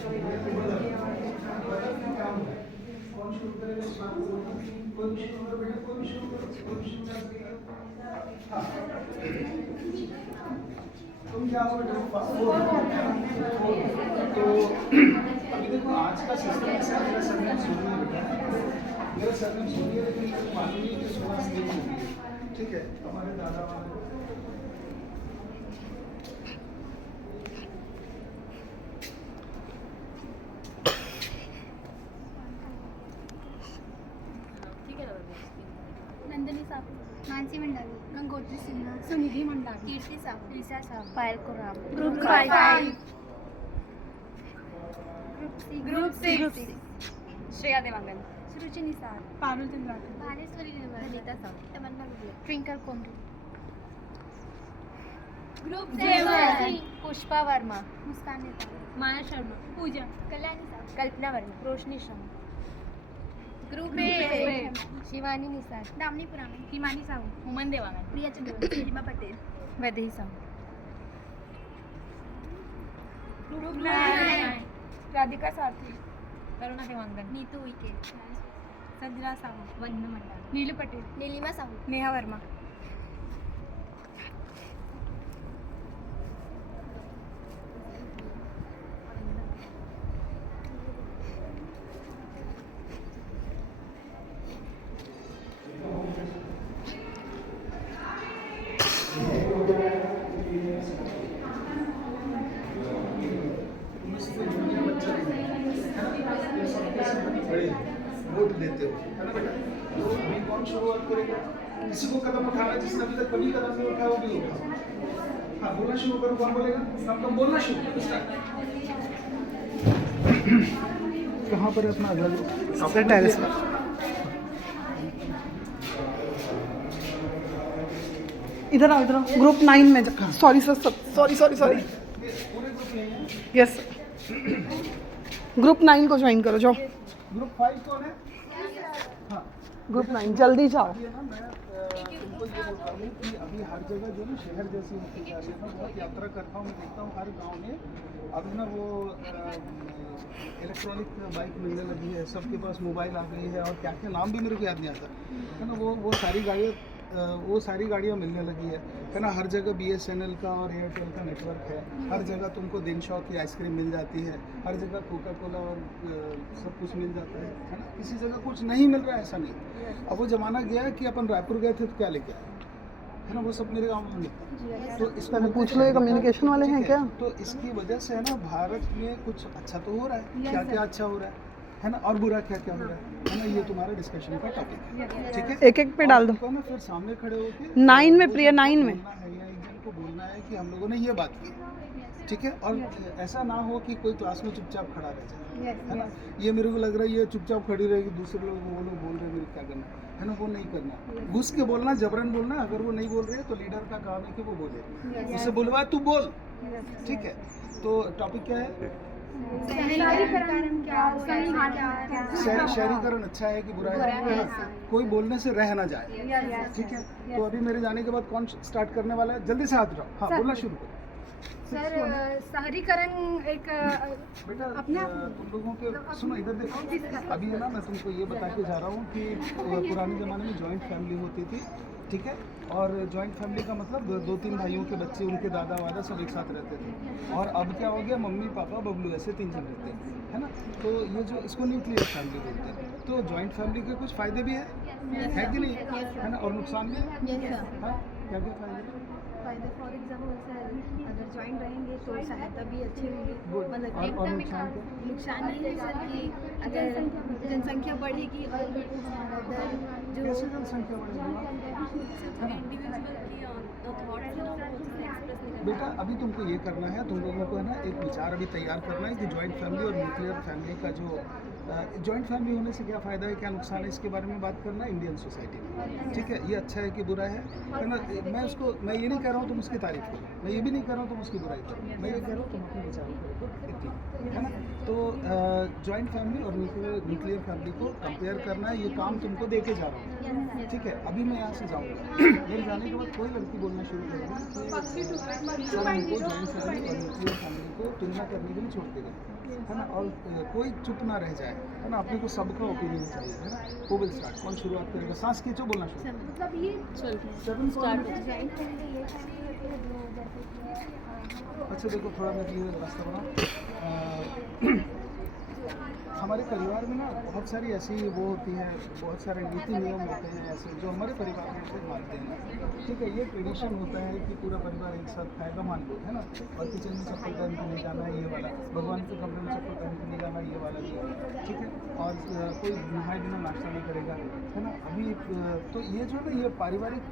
कौन शुरू करेगा इस बात को? कोई भी शुरू करो बेटा, कोई भी शुरू करो, कोई भी शुरू कर सकते हो। हाँ, तुम क्या हो बेटा? तो अभी देखो आज का सिस्टम ऐसा है, मेरा सरनेम सोनी है बेटा, मेरा सरनेम सोनी है, लेकिन मेरे मालूम नहीं कि सुभाष देवी है, ठीक है? हमारे दादा वाले नंदिनी साहू, मानसी मंडावी, गंगोत्री सिन्हा, सुनिधि मंडावी, कीर्ति साहू, ईशा साहू, पायल कुराम, ग्रुप 5, ग्रुप 6, श्रेया देवांगन, सुरुचि निसार, पारुल चंद्राकर, भानेश्वरी निर्मल, अनीता साहू, तमन्ना गुप्ता, ट्विंकल कोंडू, ग्रुप 7, पुष्पा वर्मा, मुस्कान नेता, माया शर्मा, पूजा, कल्याणी साहू, कल्पना वर्मा, रोशनी शर्मा, ग्रुप 8, शिवानी निसार, दामनी पुराणे, हिमानी साहू, हुमन देवांगन, प्रिया चंद्रवंशी, रिमा पटेल, वैदेही साहू, ग्रुप 9, राधिका सारथी, करुणा देवांगन, नीतू उइके, संजना साहू, वंदना मंडावी, नीलू पटेल, नीलिमा साहू, नेहा वर्मा, वोट देते हो, है ना बेटा? तो अभी कौन शुरुआत करेगा? किसी को कदम उठाना जिसने अभी तक कभी कदम नहीं उठाया वो भी उठाओ। हाँ, बोलना शुरू करो। कौन बोलेगा? कम बोलना शुरू करो। कहाँ पर है अपना अगला ग्रुप? अपने टेरेस पर। इधर आओ, इधर आओ। ग्रुप 9 में sorry sir, sorry yes, group 9 को ज्वाइन करो, जाओ। ग्रुप 5 कौन है? हाँ, ग्रुप 9 जल्दी जाओ। ये ना मैं तुमको ये बोल रहा हूँ कि अभी हर जगह जो ना शहर जैसी होती जा रही है ना, बहुत यात्रा करता हूँ, मैं देखता हूँ हर गांव में अभी ना वो इलेक्ट्रॉनिक बाइक मिलने लगी है, सबके पास मोबाइल आ गई है, और क्या क्या नाम भी मेरे को याद नहीं आता है ना, वो सारी गाड़ियाँ मिलने लगी है ना। हर जगह BSNL का और एयरटेल का नेटवर्क है, हर जगह तुमको दिन शॉ की आइसक्रीम मिल जाती है, हर जगह कोका कोला और सब कुछ मिल जाता है ना। किसी जगह कुछ नहीं मिल रहा है ऐसा नहीं। अब वो ज़माना गया है कि अपन रायपुर गए थे तो क्या लेके आए, है ना, वो सब मेरे गाँव में मिलता है। तो इस पहले पूछ लो ये कम्युनिकेशन वाले हैं क्या? तो इसकी वजह से है ना, भारत में कुछ अच्छा तो हो रहा है, क्या क्या अच्छा हो रहा है ना, और बुरा क्या क्या हो रहा है ना, ये तुम्हारे डिस्कशन का टॉपिक है, ठीक है? एक एक पे डाल दो ना, फिर सामने खड़े होकर 9 में, प्रिया 9 में को बोलना है कि हम लोगों ने ये बात की, ठीक है? और ऐसा ना हो कि कोई क्लास में चुपचाप खड़ा रह जाए, है ना। ये मेरे को लग रहा है ये चुपचाप खड़ी रहेगी, दूसरे लोग वो लोग बोल रहे हैं, मेरे क्या करना है ना, वो नहीं करना, घुस के बोलना, जबरन बोलना। अगर वो नहीं बोल रहे तो लीडर का काम है कि वो बोले, उसे बुलवा, तू बोल, ठीक है? तो टॉपिक क्या है? शहरीकरण अच्छा है कि बुरा है? कोई बोलने से रह ना जाए, ठीक है? तो अभी मेरे जाने के बाद कौन स्टार्ट करने वाला है? जल्दी से हाथ उठाओ। हाँ, बोलना शुरू करो। सर, शहरीकरण एक बेटा अपना तुम लोगों के सुनो, इधर देखो। अभी है ना, मैं तुमको ये बता के जा रहा हूँ कि पुराने ज़माने में जॉइंट फैमिली होती थी, ठीक है? और जॉइंट फैमिली का मतलब 2-3 भाइयों के बच्चे, उनके दादा वादा सब एक साथ रहते थे। और अब क्या हो गया, मम्मी पापा बबलू ऐसे 3 जन रहते हैं, है ना। तो ये जो इसको न्यूक्लियर फैमिली बोलते हैं। तो जॉइंट फैमिली के कुछ फ़ायदे भी है कि नहीं, है ना, और नुकसान भी है। हाँ, क्या क्या फ़ायदे? फॉर एग्जाम्पल सर, अगर ज्वाइंट रहेंगे तो सहायता भी अच्छी होगी, मतलब और नुकसान ये है सर कि अगर जनसंख्या बढ़ेगी और कैसे जनसंख्या बढ़ेगी? बेटा अभी तुमको ये करना है, तुम लोगों को है ना एक विचार अभी तैयार करना है कि जॉइंट फैमिली और न्यूक्लियर फैमिली का जो जॉइंट फैमिली होने से क्या फ़ायदा है, क्या नुकसान है, इसके बारे में बात करना है इंडियन सोसाइटी में। ठीक है, ये अच्छा है कि बुरा है ना। मैं ये नहीं कह रहा हूँ तुम उसकी तारीफ करो, मैं ये भी नहीं कह रहा हूँ तुम उसकी बुराई करो, मैं ये कह रहा हूँ तुम अपने विचारों को है ना। तो जॉइंट फैमिली और न्यूक्लियर फैमिली को कंपेयर करना है, ये काम तुमको दे के जा रहा हूँ। ठीक है, अभी मैं यहाँ से जाऊँगा, मेरे जाने के बाद कोई लड़की बोलना शुरू करेगी सर हमको जॉइंट फैमिली और न्यूक्लियर फैमिली को तुलना करने के लिए छोड़ के गए, है ना। और कोई चुप ना रह जाए, है ना। अपने को सबका ओपिनियन चाहिए, है ना। वो विल स्टार्ट, कौन शुरुआत करेगा? सांस खींचो, बोलना शुरू। मतलब ये अच्छा देखो, थोड़ा मैं क्लियर रास्ता बना। हमारे परिवार में ना बहुत सारी ऐसी वो होती हैं, बहुत सारे नीति नियम होते हैं ऐसे जो हमारे परिवार में से मानते हैं। ठीक है, ये ट्रेडिशन होता है कि पूरा परिवार एक साथ खाएगा, मान लो, है ना। और किचन में चप्पल पहन के नहीं जाना है, ये वाला। भगवान के कमरे में चप्पल पहन के नहीं जाना, ये वाला भी। ठीक है, और कोई नहाए बिना नाश्ता नहीं करेगा, है ना। अभी तो ये जो है ना, ये पारिवारिक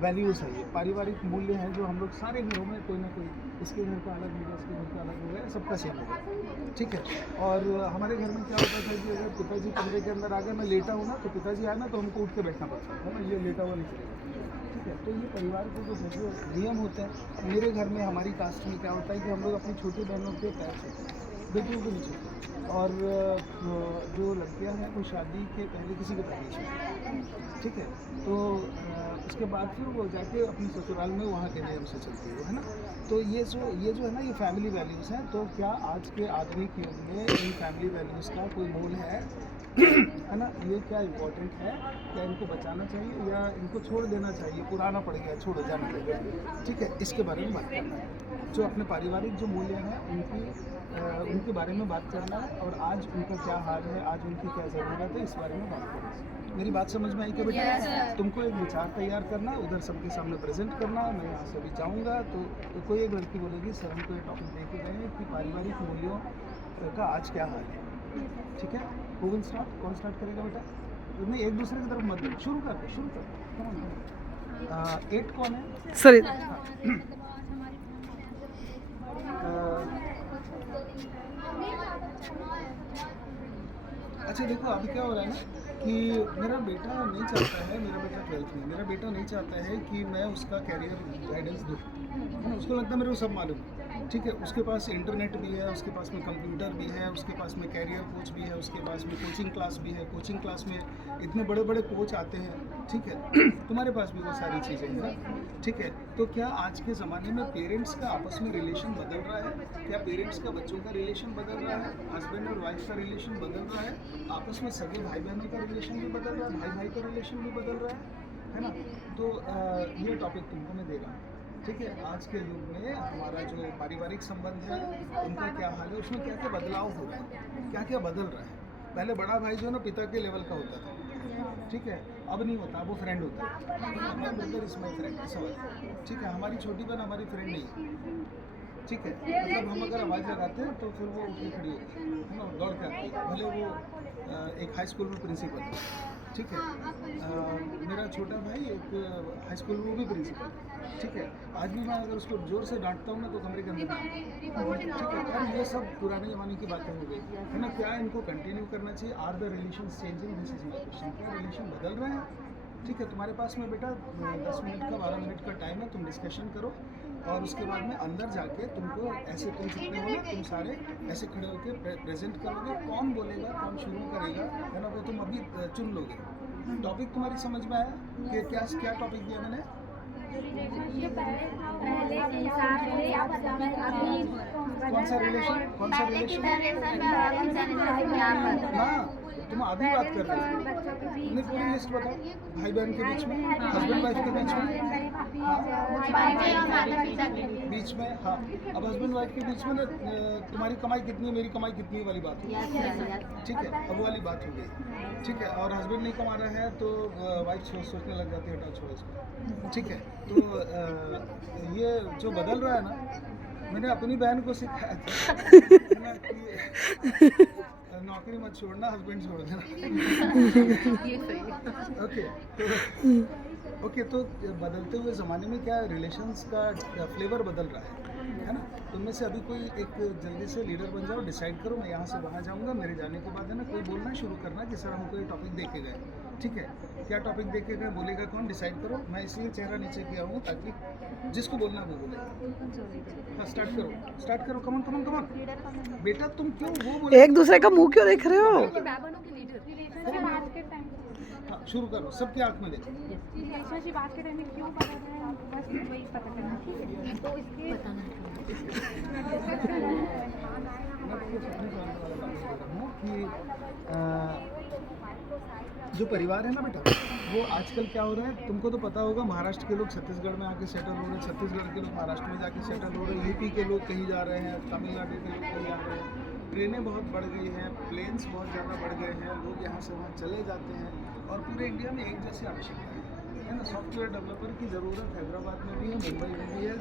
वैल्यूज़ है, ये पारिवारिक मूल्य हैं जो हम लोग सारे घरों में कोई ना कोई, इसके घर का अलग होगा, इसके घर का अलग होगा, सबका सेम होगा। ठीक है, और हमारे घर में क्या होता था कि अगर पिताजी कमरे के अंदर आ गए, मैं लेटा हूँ ना, तो पिताजी आए ना तो हमको उठ के बैठना पड़ता था ना, ये लेटा हुआ नहीं चलेगा। ठीक है, तो ये परिवार के जो नियम होते हैं, मेरे घर में हमारी कास्ट में क्या होता है कि हम लोग अपनी छोटी बहनों के पैर छूते हैं, बेटियों को नहीं छूते। और जो लड़कियां हैं वो शादी के पहले किसी के पैर नहीं छूती। ठीक है, तो उसके बाद फिर वो जाके अपनी ससुराल में वहाँ के नियम से चलती है ना। तो ये जो है ना, ये फैमिली वैल्यूज़ हैं। तो क्या आज के आधुनिक युग में इन फैमिली वैल्यूज़ का कोई मोल है है ना। ये क्या इम्पोर्टेंट है, क्या इनको बचाना चाहिए या इनको छोड़ देना चाहिए, पुराना पड़ गया, छोड़ो, जाने लगे। ठीक है, इसके बारे में बात करना है। जो अपने पारिवारिक जो मूल्य हैं उनके बारे में बात करना है, और आज उनका क्या हाल है, आज उनकी क्या ज़रूरत है, इस बारे में बात करना है। मेरी बात समझ में आई क्या बेटा? तुमको एक विचार तैयार करना, उधर सबके सामने प्रेजेंट करना। मैं यहाँ से अभी जाऊँगा तो कोई एक लड़की बोलेगी सर हमको ये टॉपिक दे के गए कि पारिवारिक मूल्यों का आज क्या हाल है। ठीक है, हु विल स्टार्ट? कौन स्टार्ट करेगा बेटा? नहीं, एक दूसरे की तरफ मत दो, शुरू कर। 8 कौन है सर? अच्छा देखो, अभी क्या हो रहा है ना कि मेरा बेटा नहीं चाहता है, मेरा बेटा 12th में, मेरा बेटा नहीं चाहता है कि मैं उसका कैरियर गाइडेंस दूँ, है ना। उसको लगता है मेरे को सब मालूम है। ठीक है, उसके पास इंटरनेट भी है, उसके पास में कंप्यूटर भी है, उसके पास में कैरियर कोच भी है, उसके पास में कोचिंग क्लास भी है। कोचिंग क्लास में इतने बड़े बड़े कोच आते हैं। ठीक है, तुम्हारे पास भी वो सारी चीज़ें हैं। ठीक है, तो क्या आज के ज़माने में पेरेंट्स का आपस में रिलेशन बदल रहा है? क्या पेरेंट्स का बच्चों का रिलेशन बदल रहा है? हस्बैंड और वाइफ का रिलेशन बदल रहा है? आपस में सगे भाई बहनों का रिलेशन भी बदल रहा है, भाई भाई का रिलेशन भी बदल रहा है ना। तो ये टॉपिक तुमको मैं दे रहा हूँ। ठीक है, आज के युग में हमारा जो पारिवारिक संबंध है उनका क्या हाल है, उसमें क्या क्या बदलाव हो रहा है, क्या क्या बदल रहा है। पहले बड़ा भाई जो है ना पिता के लेवल का होता था। ठीक है, अब नहीं होता, वो फ्रेंड होता है। मैं ब्रदर इज माय फ्रेंड, ऐसा होता है। ठीक है, हमारी छोटी बहन हमारी फ्रेंड नहीं है। ठीक है, मतलब हम अगर आवाज़ लगाते हैं तो फिर वो उठ के खड़ी होती है ना, दौड़ के आती है, भले वो एक हाई स्कूल में प्रिंसिपल है। ठीक है, मेरा छोटा भाई एक हाई स्कूल में वो भी प्रिंसिपल है। ठीक है, आज भी मैं अगर उसको ज़ोर से डांटता हूँ ना तो कमरे के अंदर ठीक है। पर ये सब पुराने ज़माने की बातें हो गई, है ना। क्या इनको कंटिन्यू करना चाहिए? Are the relation changing? This is my question. क्या रिलेशन बदल रहे हैं? ठीक है, तुम्हारे पास में बेटा 10 मिनट का 12 मिनट का टाइम है, तुम डिस्कशन करो, और उसके बाद में अंदर जाके तुमको ऐसे, तुम जितने हो ना, तुम सारे ऐसे खड़े होकर प्रेजेंट करोगे। कौन बोलेगा, कौन शुरू करेगा, है ना, वो तुम अभी चुन लोगे। टॉपिक तुम्हारी समझ में आया कि क्या टॉपिक दिया मैंने? कौन सा रिलेशन? हाँ, तुम आधी बात कर रहे हो। तुमने पूरी लिस्ट बताओ, भाई बहन के बीच में, हस्बैंड वाइफ के बीच में, बीच में, हाँ। अब हस्बैंड वाइफ के बीच में ना, तुम्हारी कमाई कितनी है, मेरी कमाई कितनी है वाली बात हो गई। ठीक है, अब वाली बात हो गई। ठीक है, और हस्बैंड नहीं कमा रहा है तो वाइफ सोचने लग जाती है, हटा छोड़ो इसको। ठीक है, तो ये जो बदल रहा है ना, मैंने अपनी बहन को सिखाया था कि नौकरी मत छोड़ना, हस्बैंड छोड़ देना। ओके, तो बदलते हुए ज़माने में क्या रिलेशंस का फ्लेवर बदल रहा है। है ना। तुम में से अभी कोई एक जल्दी से लीडर बन जाओ, डिसाइड करो मैं यहाँ से वहाँ जाऊँगा, मेरे जाने के बाद है ना कोई बोलना शुरू करना कि सर हमको ये टॉपिक दे के गए, ठीक है, क्या टॉपिक दे के गए, बोलेगा कौन, डिसाइड करो। मैं इसलिए चेहरा नीचे किया हूँ ताकि जिसको बोलना वो बोले। हाँ स्टार्ट करो, कमन कमन कमन। बेटा तुम क्यों वो बोले, एक दूसरे का मुंह क्यों देख रहे हो? हाँ शुरू करो, सबकी आँख में देखो। रिलेशनशिप आज के टाइम में क्यों बदल रहा है हमको बस वही पता करना, ठीक है। तो इसके कि जो परिवार है ना बेटा, वो आजकल क्या हो रहा है तुमको तो पता होगा, महाराष्ट्र के लोग छत्तीसगढ़ में आके सेटल हो रहे हैं, छत्तीसगढ़ के लोग महाराष्ट्र में जाके सेटल हो रहे हैं, यूपी के लोग कहीं जा रहे हैं, तमिलनाडु के लोग कहीं आ रहे हैं, ट्रेनें बहुत बढ़ गई हैं, प्लेन्स बहुत ज़्यादा बढ़ गए हैं, लोग यहाँ से वहाँ चले जाते हैं और पूरे इंडिया में एक जैसी आवश्यकता है ना। सॉफ्टवेयर डेवलपर की ज़रूरत हैदराबाद में भी है, मुंबई में भी है,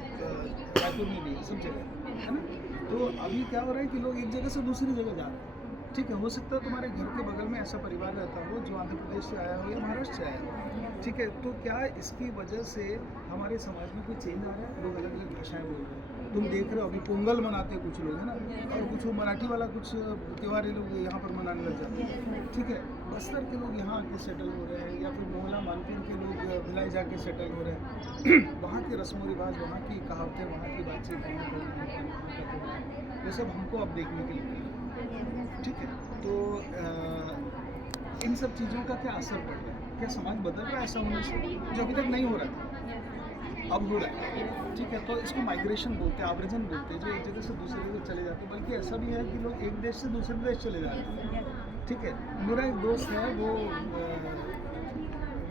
रायपुर में भी है, सब जगह है ना। तो अभी क्या हो रहा है कि लोग एक जगह से दूसरी जगह जा रहे हैं, ठीक है। हो सकता है तुम्हारे घर के बगल में ऐसा परिवार रहता हो जो आंध्र प्रदेश से आया हो या महाराष्ट्र से आया हो, ठीक है। तो क्या इसकी वजह से हमारे समाज में कोई चेंज आ रहा है? लोग अलग अलग भाषाएं बोल रहे हैं, तुम देख रहे हो अभी पोंगल मनाते हैं कुछ लोग, है ना, और कुछ वो मराठी वाला कुछ त्यौहार लोग यहाँ पर मनाने लग जाते हैं, ठीक है। बस्तर के लोग यहाँ आके सेटल हो रहे हैं, या फिर मोहला मानपुर के लोग भिलाई जाके सेटल हो रहे हैं। वहाँ के रस्म रिवाज, वहाँ की कहावतें, वहाँ की बातचीत, वो सब हमको अब देखने के लिए मिल रहा है, ठीक है। तो इन सब चीज़ों का क्या असर पड़ रहा है, क्या समाज बदल रहा है ऐसा होने से, जो अभी तक नहीं हो रहा था अब हो रहा है, ठीक है। तो इसको माइग्रेशन बोलते हैं, आव्रजन बोलते हैं, जो एक जगह से दूसरी जगह चले जाते हैं। बल्कि ऐसा भी है कि लोग एक देश से दूसरे देश चले जाते हैं, ठीक है। मेरा एक दोस्त है, वो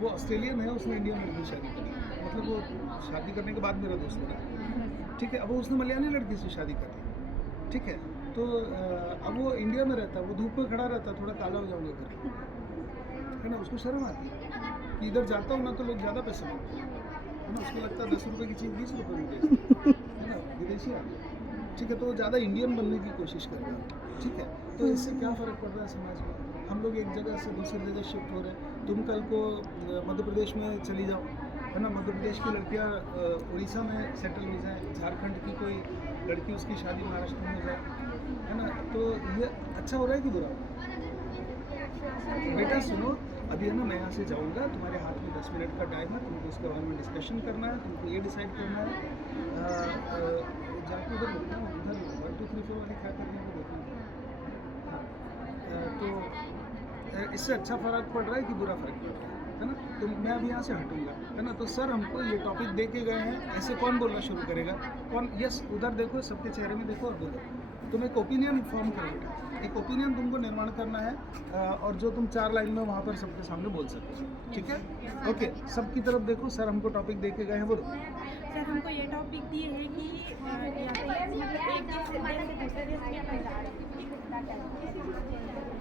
ऑस्ट्रेलियन है, उसने इंडिया में लड़की शादी करी, मतलब वो शादी करने के बाद मेरा दोस्त बना, ठीक है। अब उसने मलयाली लड़की से शादी करी, ठीक है। तो अब वो इंडिया में रहता है, वो धूप में खड़ा रहता है, थोड़ा काला हो जाऊँगा करके, है ना। उसको शर्म आती है कि इधर जाता हूँ ना तो लोग ज़्यादा पैसे मांगते हैं, है ना। उसको लगता है 10 रुपये की चीज़ 20 रुपये में बेचते हैं, है ना, विदेशी आदमी, ठीक है। तो वो ज़्यादा इंडियन बनने की कोशिश कर रहा है, ठीक है। तो इससे क्या फ़र्क पड़ रहा है समाज में? हम लोग एक जगह से दूसरी जगह शिफ्ट हो रहे हैं। तुम कल को मध्य प्रदेश में चली जाओ, है ना, मध्य प्रदेश की लड़कियाँ उड़ीसा में सेटल हो जाए, झारखंड की कोई लड़की उसकी शादी महाराष्ट्र में हो जाए, है ना। तो ये अच्छा हो रहा है कि बुरा? बेटा सुनो, अभी है ना मैं यहाँ से जाऊँगा, तुम्हारे हाथ में 10 मिनट का टाइम है, तुमको उसके बारे में डिस्कशन करना है, तुमको ये डिसाइड करना है। जाके उधर बोलना, उधर 1 2 3 4 वाले क्या करने को देखना। तो इससे अच्छा फ़र्क पड़ रहा है कि बुरा फ़र्क पड़ रहा है ना। तो मैं अभी यहाँ से हटूँगा, है ना। तो सर हमको ये टॉपिक दे के गए हैं, ऐसे कौन बोलना शुरू करेगा, कौन? यस, उधर देखो, सबके चेहरे में देखो और बोलो। तुम एक ओपिनियन फॉर्म करो बेटा, एक ओपिनियन तुमको निर्माण करना है, और जो तुम 4 लाइन में वहाँ पर सबके सामने बोल सकते हो, ठीक है। ओके, सबकी तरफ देखो, सर हमको टॉपिक दे के गए हैं, बोलो। सर हमको ये टॉपिक दिए है कि एक देश से दूसरे देश में अपन जा रहे हैं।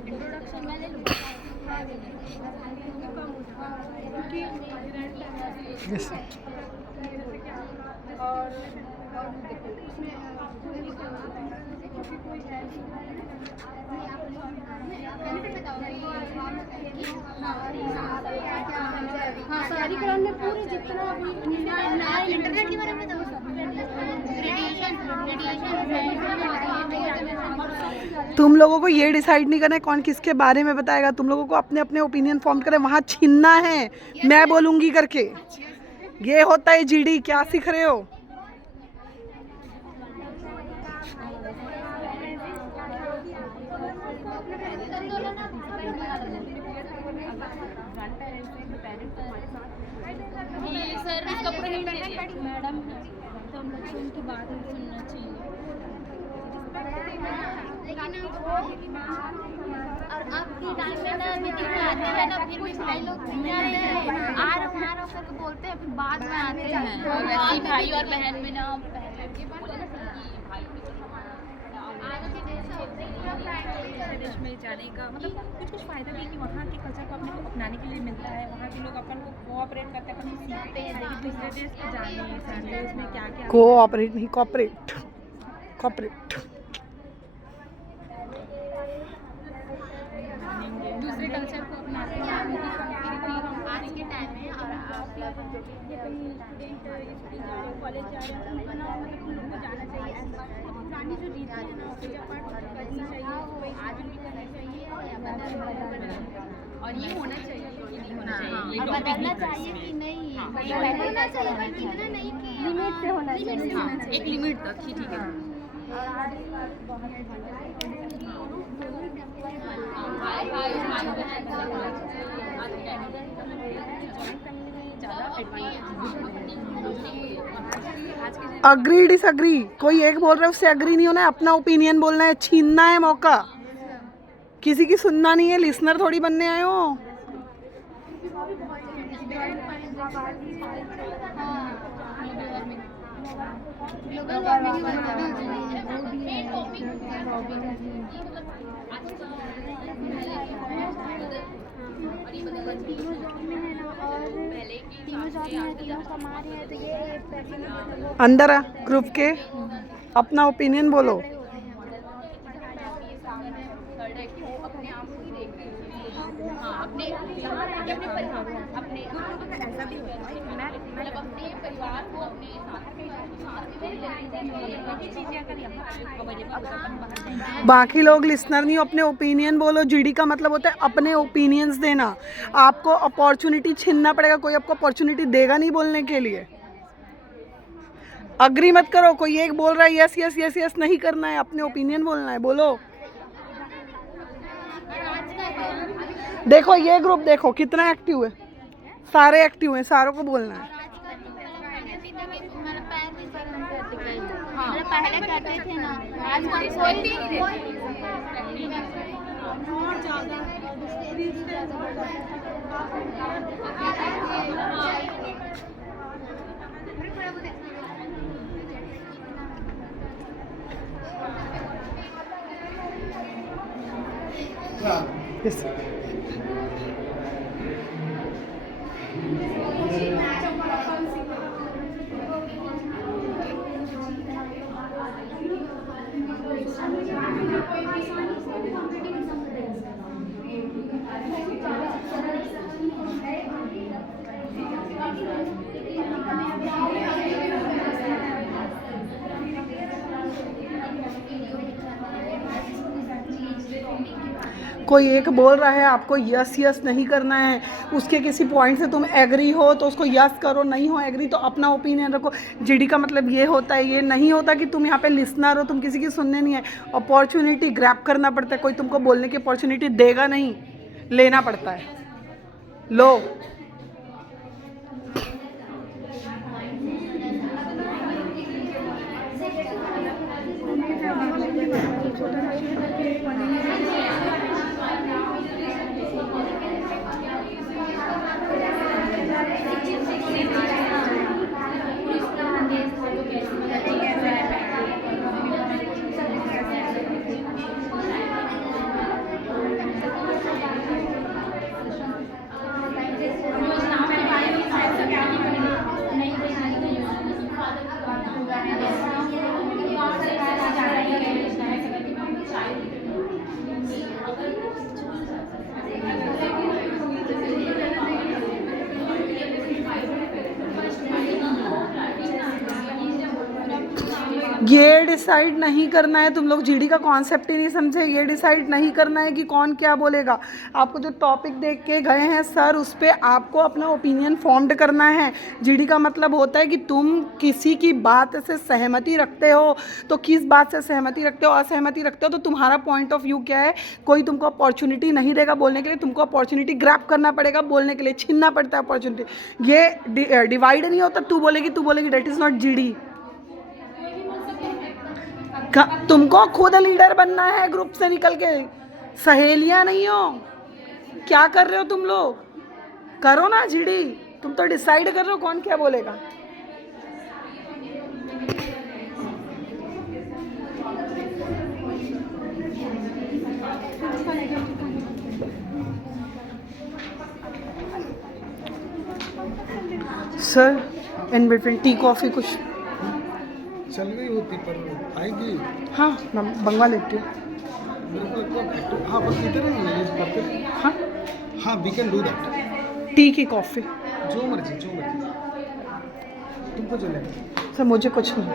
इंट्रोडक्शन में ले लो। यस और देखो उसमें कोई है हाँ शहरीकरण में पूरे जितना अभी इंटरनेट के बारे में तो तुम लोगों को ये डिसाइड नहीं करना है कौन किसके बारे में बताएगा, तुम लोगों को अपने अपने ओपिनियन फॉर्म करें, वहाँ छीनना है मैं बोलूँगी करके। ये होता है जीडी, क्या सीख रहे हो? सर इसका मैडम तो हम लोग को उनकी बात सुनना चाहिए। और अब के टाइम में ना मीटिंग में आते हैं ना, फिर भी भाई लोग घूमने आते हैं, आ रहा करके बोलते हैं, फिर बाद में आते हैं। और वैसे भाई और बहन में ना देश में जाने का मतलब कुछ फ़ायदा भी कि वहाँ के कल्चर को अपने को अपनाने के लिए मिलता है, वहाँ के लोग अपन को कोऑपरेट करते हैं, अपन सीखते हैं कि दूसरे देश को जाने, दूसरे देश में क्या क्या कोऑपरेट नहीं, कॉपरेट, कॉपरेट। दूसरे कल्चर को अपनाते हैं। आज के टाइम में और या कहीं स्टूडेंट स्कूल जा रहे हो, कॉलेज जा रहे हो, तो उनका नाम मतलब उन लोगों को जाना चाहिए ऐसा। अब पुरानी जो रीति है ना, पूजा पाठ करनी चाहिए, उसको आज भी करनी चाहिए और ये होना चाहिए कि नहीं होना चाहिए, और बताना चाहिए कि नहीं, होना चाहिए पर इतना नहीं कि लिमिट से होना चाहिए, एक लिमिट तक ही ठीक है। अग्री डिसअग्री, कोई एक बोल रहा है उससे अग्री नहीं होना है, अपना ओपिनियन बोलना है, छीनना है मौका, किसी की सुनना नहीं है, लिसनर थोड़ी बनने आए हो। ग्लोबल वार्मिंग अंदर आ ग्रुप के, अपना ओपिनियन बोलो। बाकी लोग लिसनर नहीं हो, अपने ओपिनियन बोलो। जीडी का मतलब होता है अपने ओपिनियंस देना। आपको अपॉर्चुनिटी छीनना पड़ेगा, कोई आपको अपॉर्चुनिटी देगा नहीं बोलने के लिए। अग्री मत करो, कोई एक बोल रहा है यस यस यस यस नहीं करना है, अपने ओपिनियन बोलना है, बोलो। देखो ये ग्रुप देखो कितना एक्टिव है, सारे एक्टिव हैं, सारों को बोलना है। पहले करते थे ना, आजकल कोई भी नहीं Yes. कोई एक बोल रहा है आपको यस यस नहीं करना है, उसके किसी पॉइंट से तुम एग्री हो तो उसको यस करो, नहीं हो एग्री तो अपना ओपिनियन रखो। जीडी का मतलब ये होता है, ये नहीं होता कि तुम यहाँ पे लिसनर हो, तुम किसी की सुनने नहीं है। अपॉर्चुनिटी ग्रैब करना पड़ता है, कोई तुमको बोलने की अपॉर्चुनिटी देगा नहीं, लेना पड़ता है। लो ये डिसाइड नहीं करना है, तुम लोग जीडी का कॉन्सेप्ट ही नहीं समझे। ये डिसाइड नहीं करना है कि कौन क्या बोलेगा। आपको जो टॉपिक देख के गए हैं सर, उस पर आपको अपना ओपिनियन फॉर्म्ड करना है। जीडी का मतलब होता है कि तुम किसी की बात से सहमति रखते हो, तो किस बात से सहमति रखते हो, असहमति रखते हो, तो तुम्हारा पॉइंट ऑफ व्यू क्या है। कोई तुमको अपॉर्चुनिटी नहीं देगा बोलने के लिए, तुमको अपॉर्चुनिटी ग्रैब करना पड़ेगा बोलने के लिए, छीनना पड़ता है अपॉर्चुनिटी। ये डिवाइड नहीं होता, तू बोलेगी, डेट इज़ नॉट जीडी। तुमको खुद लीडर बनना है, ग्रुप से निकल के, सहेलियां नहीं हो। क्या कर रहे हो तुम लोग, करो ना जीडी। तुम तो डिसाइड कर रहे हो कौन क्या बोलेगा। Sir in between tea coffee कुछ चल गई होती पर आएगी। हाँ मैं मंगवा लेती हूँ। मेरे को लगता है हाँ बस इधर ही यूज़ करते हैं। हाँ हाँ we can do that. Tea की कॉफ़ी। जो मर्जी तुमको जो लगे। सर मुझे कुछ नहीं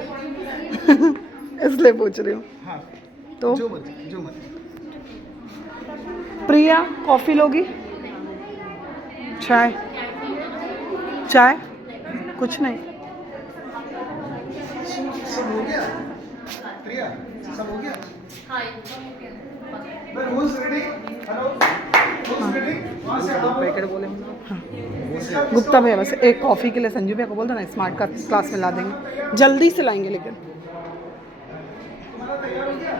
इसलिए पूछ रही हूँ। हाँ तो जो मर्जी। प्रिया कॉफ़ी लोगी? चाय कुछ नहीं। सब हो गया प्रिया, सब हो गया। Who's ready? Hello? Who's ready? वहाँ से पैकेट बोले गुप्ता भैया बस एक कॉफ़ी के लिए संजू भैया को बोल दो ना, स्मार्ट का क्लास में ला देंगे, जल्दी से लाएंगे लेकिन। तुम्हारा तैयार हो गया?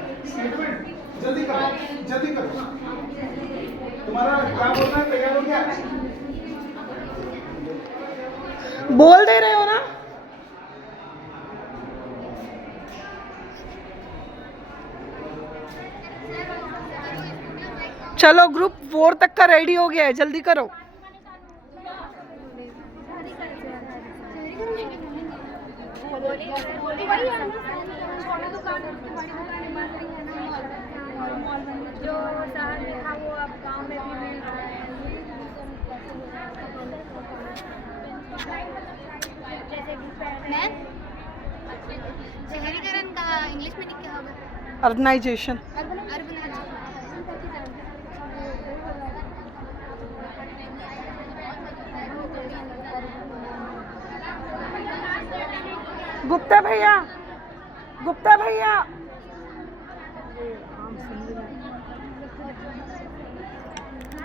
जल्दी करो। तुम्हारा क्या बोलना है? तैयार हो गया? बोल दे रहे हो ना? चलो ग्रुप 4 तक का रेडी हो गया है, जल्दी करो। जो शहर में था वो अब गांव में भी मिल रहा है। जैसे कि शहरीकरण का इंग्लिश में क्या होगा? अर्बनाइजेशन। गुप्ता भैया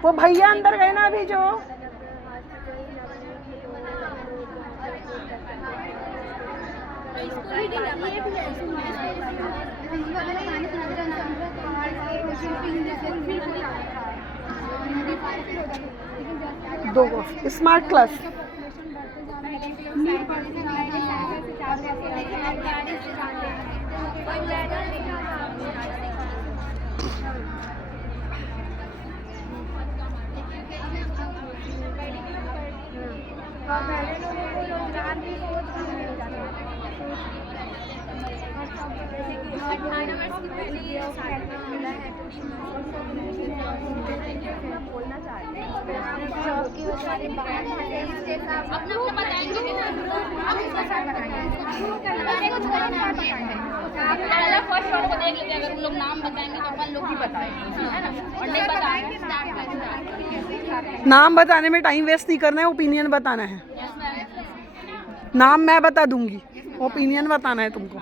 वो भैया अंदर गए ना अभी जो। दो स्मार्ट क्लास। बोलना चाहते हैं अपना बताएंगे फर्स्ट राउंड को देख लेते हैं, अगर उन लोग नाम बताएंगे तो अपन लोग भी बताएंगे, है ना? और नहीं बताएंगे नाम बताने में टाइम वेस्ट नहीं करना है, ओपिनियन बताना है। नाम मैं बता दूंगी, ओपिनियन बताना है तुमको।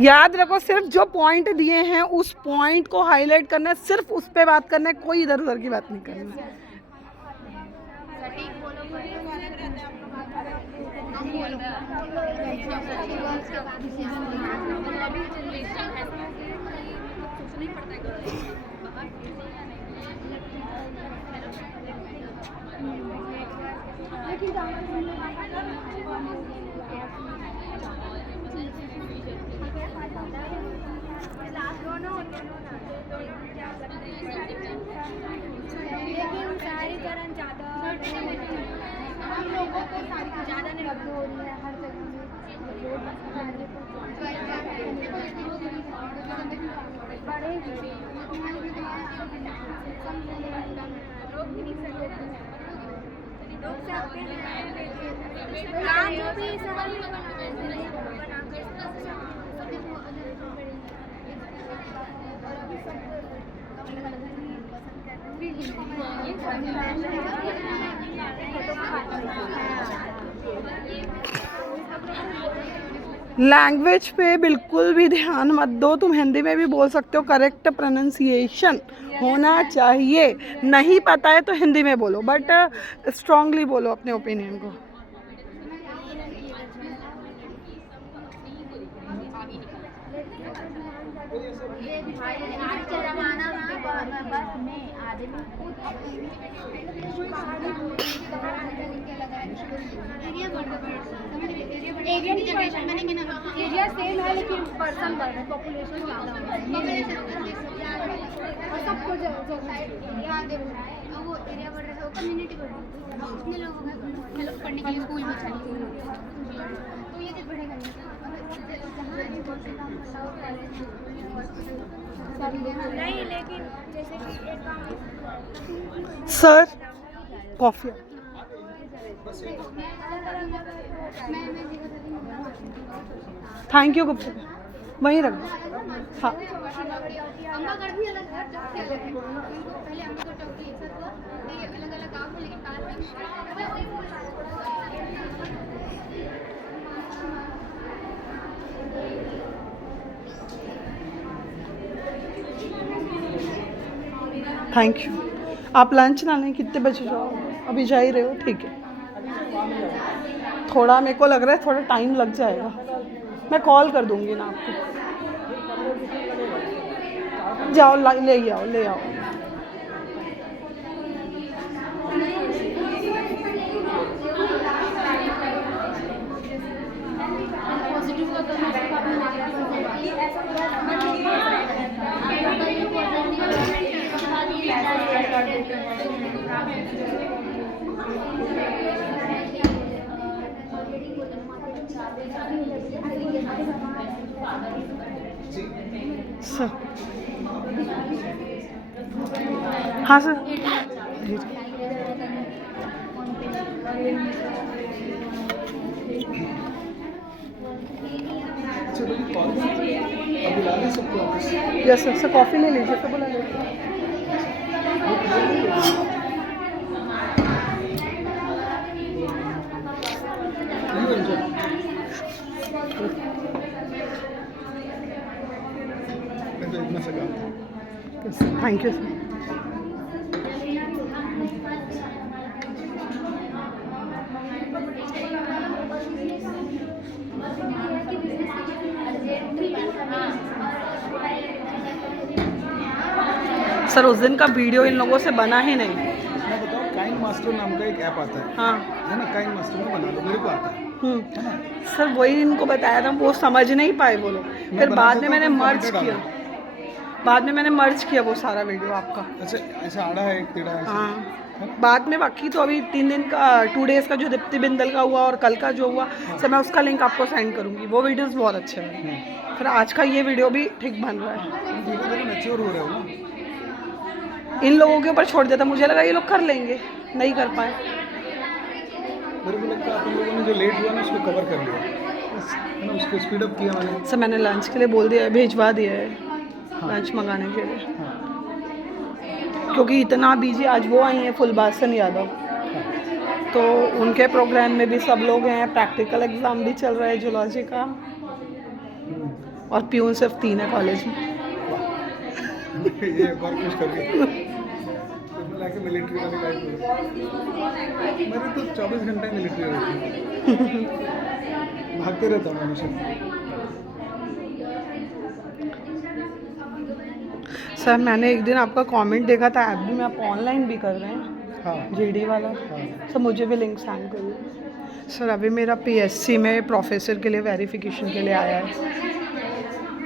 याद रखो सिर्फ जो पॉइंट दिए हैं उस पॉइंट को हाईलाइट करना है, सिर्फ उस पे बात करना है, कोई इधर उधर की बात नहीं करनी है। लेकिन शहरीकरण ज़्यादा हम लोगों को ज़्यादा नहीं हो रही है हर जगह लैंग्वेज पे बिल्कुल भी ध्यान मत दो, तुम हिंदी में भी बोल सकते हो, करेक्ट प्रोनाउंसिएशन होना चाहिए। नहीं पता है तो हिंदी में बोलो, बट स्ट्रांगली बोलो अपने ओपिनियन को। एरिया की जनरेशन बनेंगे ना, एरिया सेम है लेकिन पर्सन बढ़ रहे, पॉपुलेशन ज़्यादा हो रहा है और सबको ध्यान दे रहा है। एरिया बढ़ रहा है, कम्युनिटी बढ़ रही है, इतने लोग हो गए मतलब पढ़ने के लिए स्कूल में चाहिए, तो ये चीज़ बढ़ेगा नहीं। नहीं, लेकिन जैसे कि एक काम sir coffee thank you Gupta वहीं रख दो। हाँ अम्बागढ़ भी अलग है, चौकी अलग है, पहले अम्बागढ़ चौकी एक साथ हुआ, ये अलग अलग काम है लेकिन कार थैंक यू। आप लंच ना लें, कितने बजे जाओ? अभी जा ही रहे हो? ठीक है, थोड़ा मेरे को लग रहा है थोड़ा टाइम लग जाएगा, मैं कॉल कर दूंगी ना आपको। जाओ ले आओ ले आओ। सर हाँ सर जी यस सर। सर कॉफ़ी ले लीजिए, तो बोला लीजिए। Thank you sir. सर उस दिन का वीडियो इन लोगों से बना ही नहीं। मैं बताऊँ, काइन मास्टर नाम का एक ऐप आता है, हाँ है ना, काइन मास्टर में बना लो, मेरे को आता है ना। सर वही इनको बताया था, वो समझ नहीं पाए वो लोग। फिर बना बाद देता में हूँ, मैंने तुम मर्ज comment किया, डालो। बाद में मैंने मर्ज किया वो सारा वीडियो आपका। अच्छा, ऐसा आड़ा है एक टेढ़ा है ऐसा। हाँ बाद में बाकी तो अभी 3 दिन का 2 डेज़ का जो दीप्ति बिंदल का हुआ और कल का जो हुआ, सर मैं उसका लिंक आपको सेंड करूँगी। वो वीडियोस बहुत अच्छे हैं। फिर आज का ये वीडियो भी ठीक बन रहा है। तुम धीरे धीरे मैच्योर हो रहे हो ना। इन लोगों के ऊपर छोड़ देता, मुझे लगा ये लोग कर लेंगे, नहीं कर पाए। मेरे को लगता है आप लोगों ने जो लेट हुआ ना उसको कवर कर लिया, है ना, उसको स्पीड अप किया मैंने। सर मैंने लंच के लिए बोल दिया है, भिजवा दिया है लंच मंगाने के लिए, क्योंकि इतना बिजी। आज वो आई हैं फुलबासन यादव, तो उनके प्रोग्राम में भी सब लोग हैं। प्रैक्टिकल एग्ज़ाम भी चल रहा है जूलॉजी का, और प्यून सिर्फ 3 है कॉलेज में। ये एक और कुछ कर दिया लाके मिलिट्री वाले गाइड को। मेरे तो 24 घंटे मिलिट्री रहती है, भागते रहता हूँ हमेशा। सर मैंने एक दिन आपका कमेंट देखा था, ऐप भी में आप ऑनलाइन भी कर रहे हैं। हाँ जीडी वाला। हाँ। सर मुझे भी लिंक सेंड करिए। सर अभी मेरा पीएससी में प्रोफेसर के लिए वेरिफिकेशन के लिए आया है।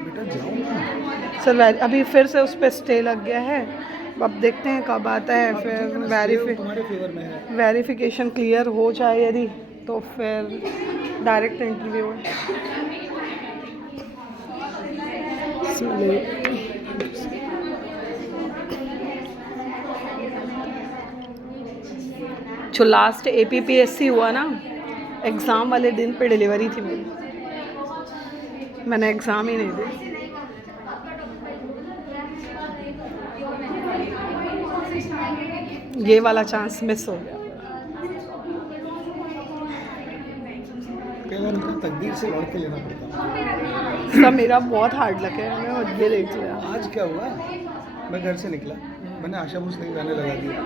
बेटा जाओ ना। सर अभी फिर से उस पर स्टे लग गया है, अब देखते हैं कब आता है। फिर तुम्हारे फेवर में है। वेरिफिकेशन क्लियर हो जाए यदि, तो फिर डायरेक्ट इंटरव्यू है। जो लास्ट APPSC हुआ ना, एग्ज़ाम वाले दिन पे डिलीवरी थी मेरी, मैंने एग्ज़ाम ही नहीं दी। ये वाला चांस मिस हो गया। कई बार उनका तकदीर से लड़ के लेना पड़ता है। सब मेरा बहुत हार्ड लग है, मैं ये देख लिया। आज क्या हुआ, मैं घर से निकला, मैंने आशा भोसले के गाने लगा दिए, है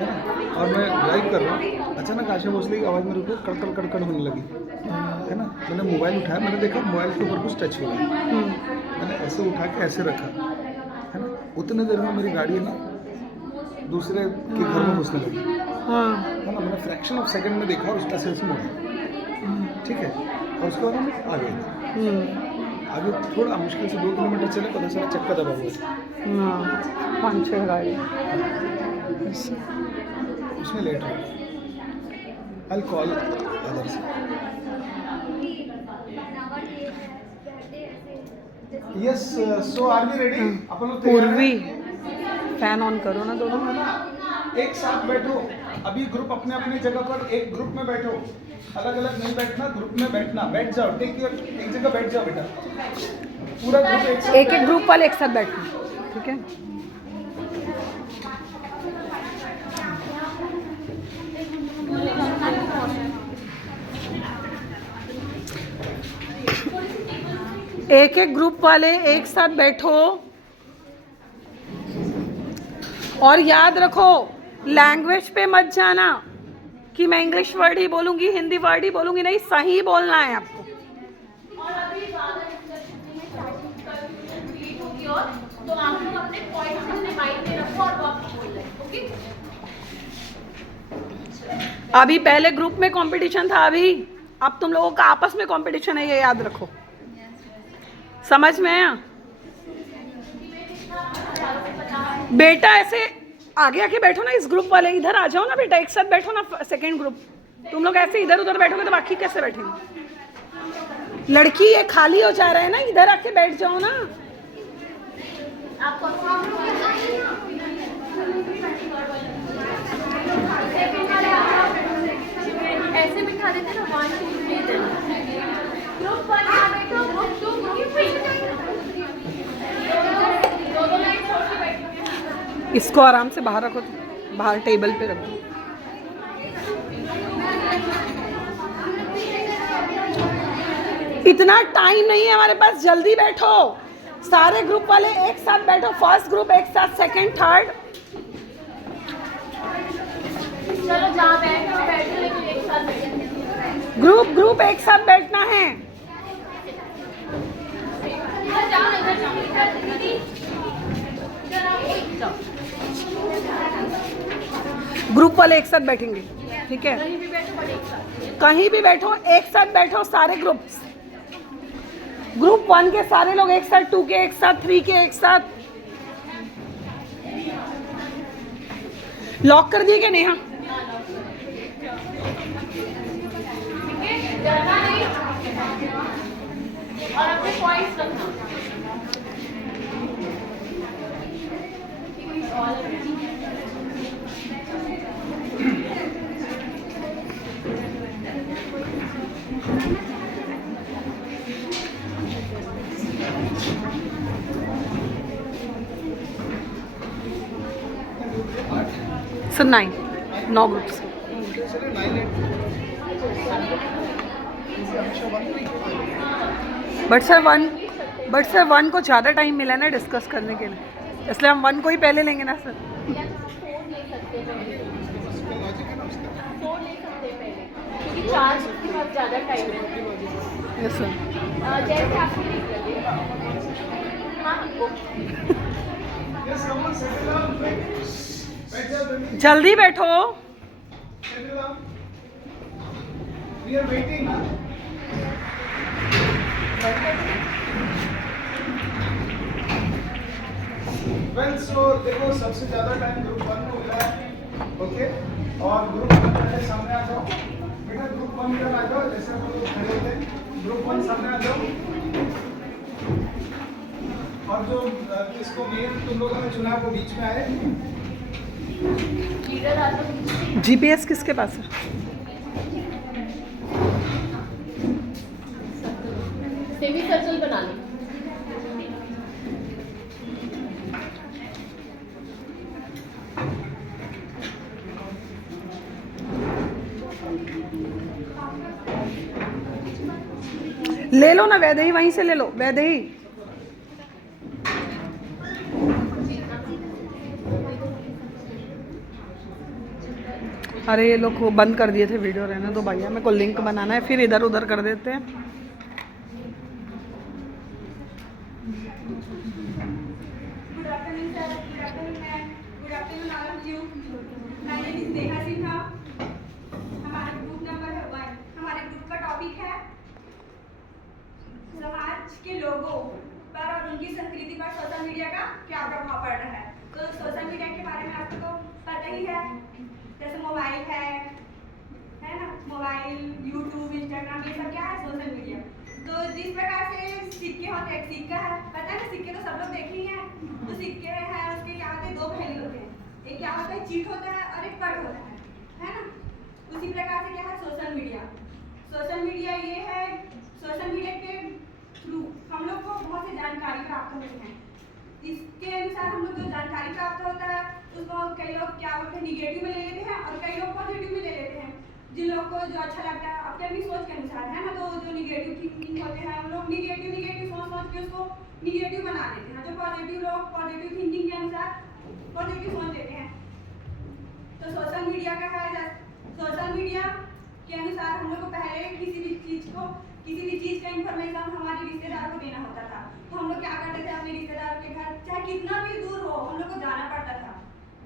ना, और मैं ड्राइव कर रहा हूँ, अचानक आशा भोसले की आवाज़ मेरे को कड़कड़ कड़कड़ होने लगी, है ना। मैंने मोबाइल उठाया, मैंने देखा मोबाइल के ऊपर कुछ टच हो रहा है, मैंने ऐसे उठा के ऐसे रखा, है ना। उतने देर में मेरी गाड़ी है ना दूसरे के घर में घुसने लगी, है ना। मैंने फ्रैक्शन ऑफ सेकंड में देखा और उसका सेंस मोड़ा, ठीक है, और उसके बाद मैं आ गया। आगे थोड़ा मुश्किल से 2 किलोमीटर चले, पता चला चक्का दबा हुआ है। 5-6 गाड़ी। ग्रुप्स में लेट रहा हूँ. I'll call others. Yes, so are we ready? अपन लोग तैयार पूर्वी हैं? फैन ऑन करो ना दोनों. है ना? एक साथ बैठो. अभी ग्रुप अपने अपने जगह पर एक ग्रुप में बैठो. अलग अलग नहीं बैठना, ग्रुप में बैठना. बैठ जाओ. टेक योर एक जगह बैठ जाओ बेटा. पूरा ग्रुप एक साथ. एक एक ग्रुप वाले एक साथ बैठना. ठीक है. एक एक ग्रुप वाले एक साथ बैठो और याद रखो लैंग्वेज पे मत जाना कि मैं इंग्लिश वर्ड ही बोलूंगी, हिंदी वर्ड ही बोलूंगी. नहीं, सही बोलना है आपको. तो आप लोग अपने पॉइंट्स अपने माइंड में रखो और वापस बोल रहे. ओके. अभी पहले ग्रुप में कंपटीशन था, अभी अब तुम लोगों का आपस में कंपटीशन है, ये याद रखो. समझ में आया? बेटा ऐसे आगे आके बैठो ना. इस ग्रुप वाले इधर आ जाओ ना बेटा, एक साथ बैठो ना. सेकंड ग्रुप तुम लोग ऐसे इधर उधर बैठोगे तो बाकी कैसे बैठेंगे? लड़की ये खाली हो जा रहा है ना, इधर आके बैठ जाओ ना. ऐसे बिठा देते ना. 1 2 3 ग्रुप 1 आ बैठो, ग्रुप 2 ग्रुप 3. दो लाइन छोड़ के बैठो. इसको आराम से बाहर रखो, बाहर टेबल पे रखो. इतना टाइम नहीं है हमारे पास, जल्दी बैठो. सारे ग्रुप वाले एक साथ बैठो. फर्स्ट ग्रुप एक साथ, सेकंड थर्ड. चलो जहाँ बैठो लेकिन एक साथ बैठो. ग्रुप एक साथ बैठना है. इधर जाओ. ग्रुप वाले एक साथ बैठेंगे. ठीक है. कहीं भी बैठो पर एक साथ. कहीं भी बैठो, एक साथ बैठो. सारे ग्रुप्स, ग्रुप 1 के सारे लोग एक साथ, 2 के एक साथ, 3 के एक साथ. लॉक कर दिए क्या नेहा? डरना नहीं और अपने पॉइंट्स रखना. Sir 9 groups. बट सर 1 को ज़्यादा टाइम मिला ना डिस्कस करने के लिए, इसलिए हम 1 को ही पहले लेंगे ना सर. क्योंकि चार्ज के बाद ज़्यादा टाइम है. Yes sir. जैसे आपको ठीक लगे. हाँ. जल्दी बैठो. We are waiting. Well, so देखो सबसे ज़्यादा टाइम ग्रुप 1 को मिला है. ओके. और ग्रुप 1 के सामने आ जाओ बेटा. ग्रुप 1 इधर आ जाओ. जैसे हम लोग खड़े होते हैं, ग्रुप 1 सामने आ जाओ. और जो किसको मेन तुम लोगों ने चुना वो बीच में आए. लीडर आ जाओ. जीपीएस किसके पास है? सेमी सर्कल बना लो. ले लो ना वैदेही, वहीं से ले लो वैदेही. अरे ये लोग वो बंद कर दिए थे वीडियो. रहने दो भैया, मेरे को लिंक बनाना है, फिर इधर उधर कर देते हैं. समाज के लोगों पर और उनकी संस्कृति पर सोशल मीडिया का क्या प्रभाव पड़ रहा है. तो सोशल मीडिया के बारे में आपको पता ही है. जैसे मोबाइल यूट्यूब, इंस्टाग्राम, ये सब क्या है? Social media. तो जिस प्रकार से सिक्के होते हैं, सिक्का है, पता है ना, सिक्के तो सब लोग देख ही हैं। तो सिक्के हैं, उसके क्या होते हैं? दो पहलू होते हैं। एक क्या होता है? चीट होता है और एक पट होता है ना? उसी प्रकार से क्या है? Social media. सोशल मीडिया ये है, सोशल मीडिया के थ्रू हम लोग को बहुत सी जानकारी प्राप्त होती है। इसके अनुसार हम लोग जो जानकारी प्राप्त होता है उसको कई लोग क्या बोलते हैं? निगेटिव में ले लेते हैं और कई लोग पॉजिटिव में ले लेते हैं। जिन लोग को जो अच्छा लगता है अपनी अपनी सोच के अनुसार, है ना? तो जो निगेटिव थिंकिंग होते हैं हम लोग निगेटिव सोच के उसको निगेटिव बना देते हैं। जो पॉजिटिव लोग पॉजिटिव थिंकिंग के अनुसार पॉजिटिव सोच देते हैं। तो सोशल मीडिया का है, सोशल मीडिया के अनुसार हम लोग को पहले किसी भी चीज़ का इंफॉर्मेशन हमारे रिश्तेदार को देना होता था। तो हम लोग क्या करते थे? अपने रिश्तेदार के घर चाहे कितना भी दूर हो हम लोग को जाना पड़ता था,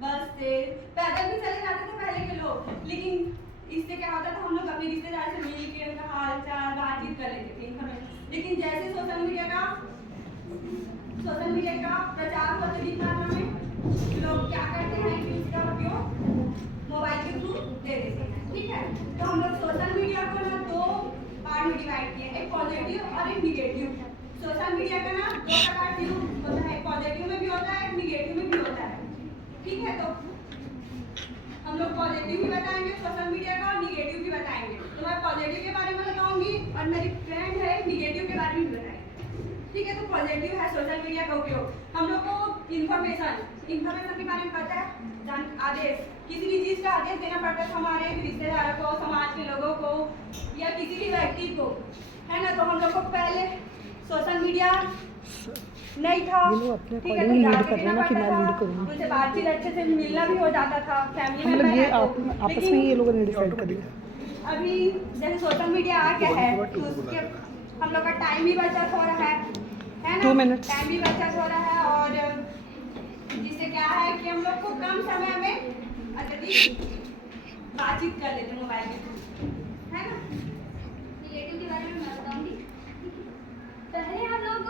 बस से, पैदल भी चले जाते थे पहले के लोग। लेकिन इससे क्या होता था? हम लोग अपने रिश्तेदार से मिल के उनका हाल चाल बातचीत कर लेते थे, इंफॉर्मेशन। लेकिन जैसे सोशल मीडिया का प्रचार होता है मात्रा में, लोग क्या करते हैं कि इसका उपयोग मोबाइल के थ्रू दे देते हैं। ठीक है, तो हम लोग सोशल मीडिया को ना दो पार्ट में डिवाइड किए, एक पॉजिटिव और एक निगेटिव। सोशल मीडिया का ना दो प्रकार से यूज होता है, पॉजिटिव में भी होता है, निगेटिव में भी होता है। ठीक है, तो हम लोग पॉजिटिव भी बताएंगे सोशल मीडिया का और निगेटिव भी बताएंगे। तो मैं पॉजिटिव के बारे में बताऊंगी और मेरी फ्रेंड है निगेटिव के बारे में भी बताएंगे। ठीक है, तो पॉजिटिव है सोशल मीडिया का उपयोग। हम लोग को इन्फॉर्मेशन के बारे में पता है, आदेश, किसी भी चीज़ का आदेश देना पड़ता है हमारे रिश्तेदारों को, समाज के लोगों को या किसी भी व्यक्ति को, है ना? तो हम लोग को पहले सोशल मीडिया नहीं था, ठीक है, तो जाके देना पड़ता था, उनसे बातचीत अच्छे से मिलना भी हो जाता था, फैमिली मतलब ये में आपस में ये लोगों ने डिसाइड कर लिया। अभी जैसे सोशल मीडिया आ गया है तो उसके हम लोग का टाइम भी बचत हो रहा है ना? 2 मिनट टाइम भी बचत हो रहा है और जिससे क्या है कि हम लोग को कम समय में अत्यधिक बातचीत कर लेते हैं मोबाइल में, है ना? निगेटिव के बारे में मैं बताऊंगी। पहले हम लोग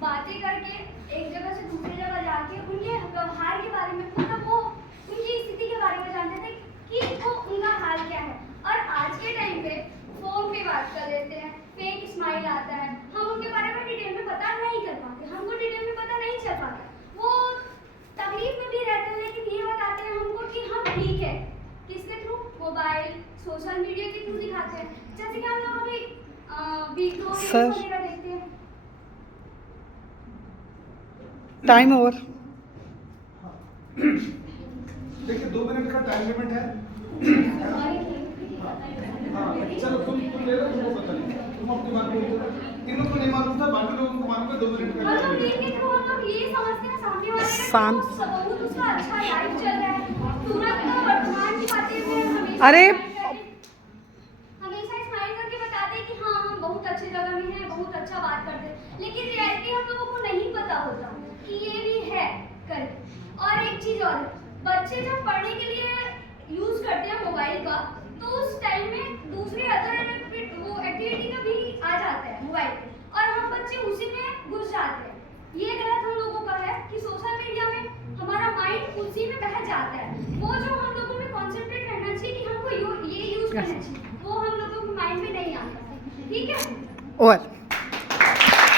बातें करके एक जगह से दूसरी जगह जाके उनके व्यवहार के बारे में, मतलब वो उनकी स्थिति के बारे में जानते थे कि वो उनका हाल क्या है। और आज के टाइम पे फोन पे बात कर लेते हैं, फेक स्माइल आता है, हम उनके बारे में डिटेल में पता नहीं कर पाते, हमको डिटेल में पता नहीं चल पाता। वो तकलीफ में भी रहते हैं लेकिन ये बताते हैं हमको कि हम ठीक है। किसके थ्रू? मोबाइल, सोशल मीडिया के थ्रू दिखाते हैं। जैसे कि हम लोग अभी वीडियो वगैरह देखते हैं। Time over. देखिए 2 मिनट का टाइम लिमिट है। हाँ, चलो तुम ले लो, तुमको पता नहीं, तुम अपनी बात बोलो। तीनों को नहीं मालूम था, बाकी लोगों को मालूम है। 2 मिनट का मतलब देखने थ्रू हम लोग ये समझते हैं सामने वाले शांत। का बहुत उसका अच्छा लाइफ चल रहा है, तुरंत वर्तमान की बातें में हमेशा अरे हमेशा स्माइल करके बताते हैं कि हाँ हम बहुत अच्छी जगह में हैं, बहुत अच्छा बात करते हैं। लेकिन रियलिटी हम लोगों को नहीं पता होता कि ये भी है करके। और एक चीज़ और, बच्चे जब पढ़ने के लिए यूज़ करते हैं मोबाइल का तो उस टाइम में दूसरे अदर वो एक्टिविटी का भी आ जाता है मोबाइल पे और हम बच्चे उसी में घुस जाते हैं। ये गलत हम लोगों का है कि सोशल मीडिया में हमारा माइंड उसी में बह जाता है। वो जो हम लोगों में कॉन्सेंट्रेट करना चाहिए कि हमको ये यूज़ करना चाहिए, वो हम लोगों के माइंड में नहीं आता। ठीक है, और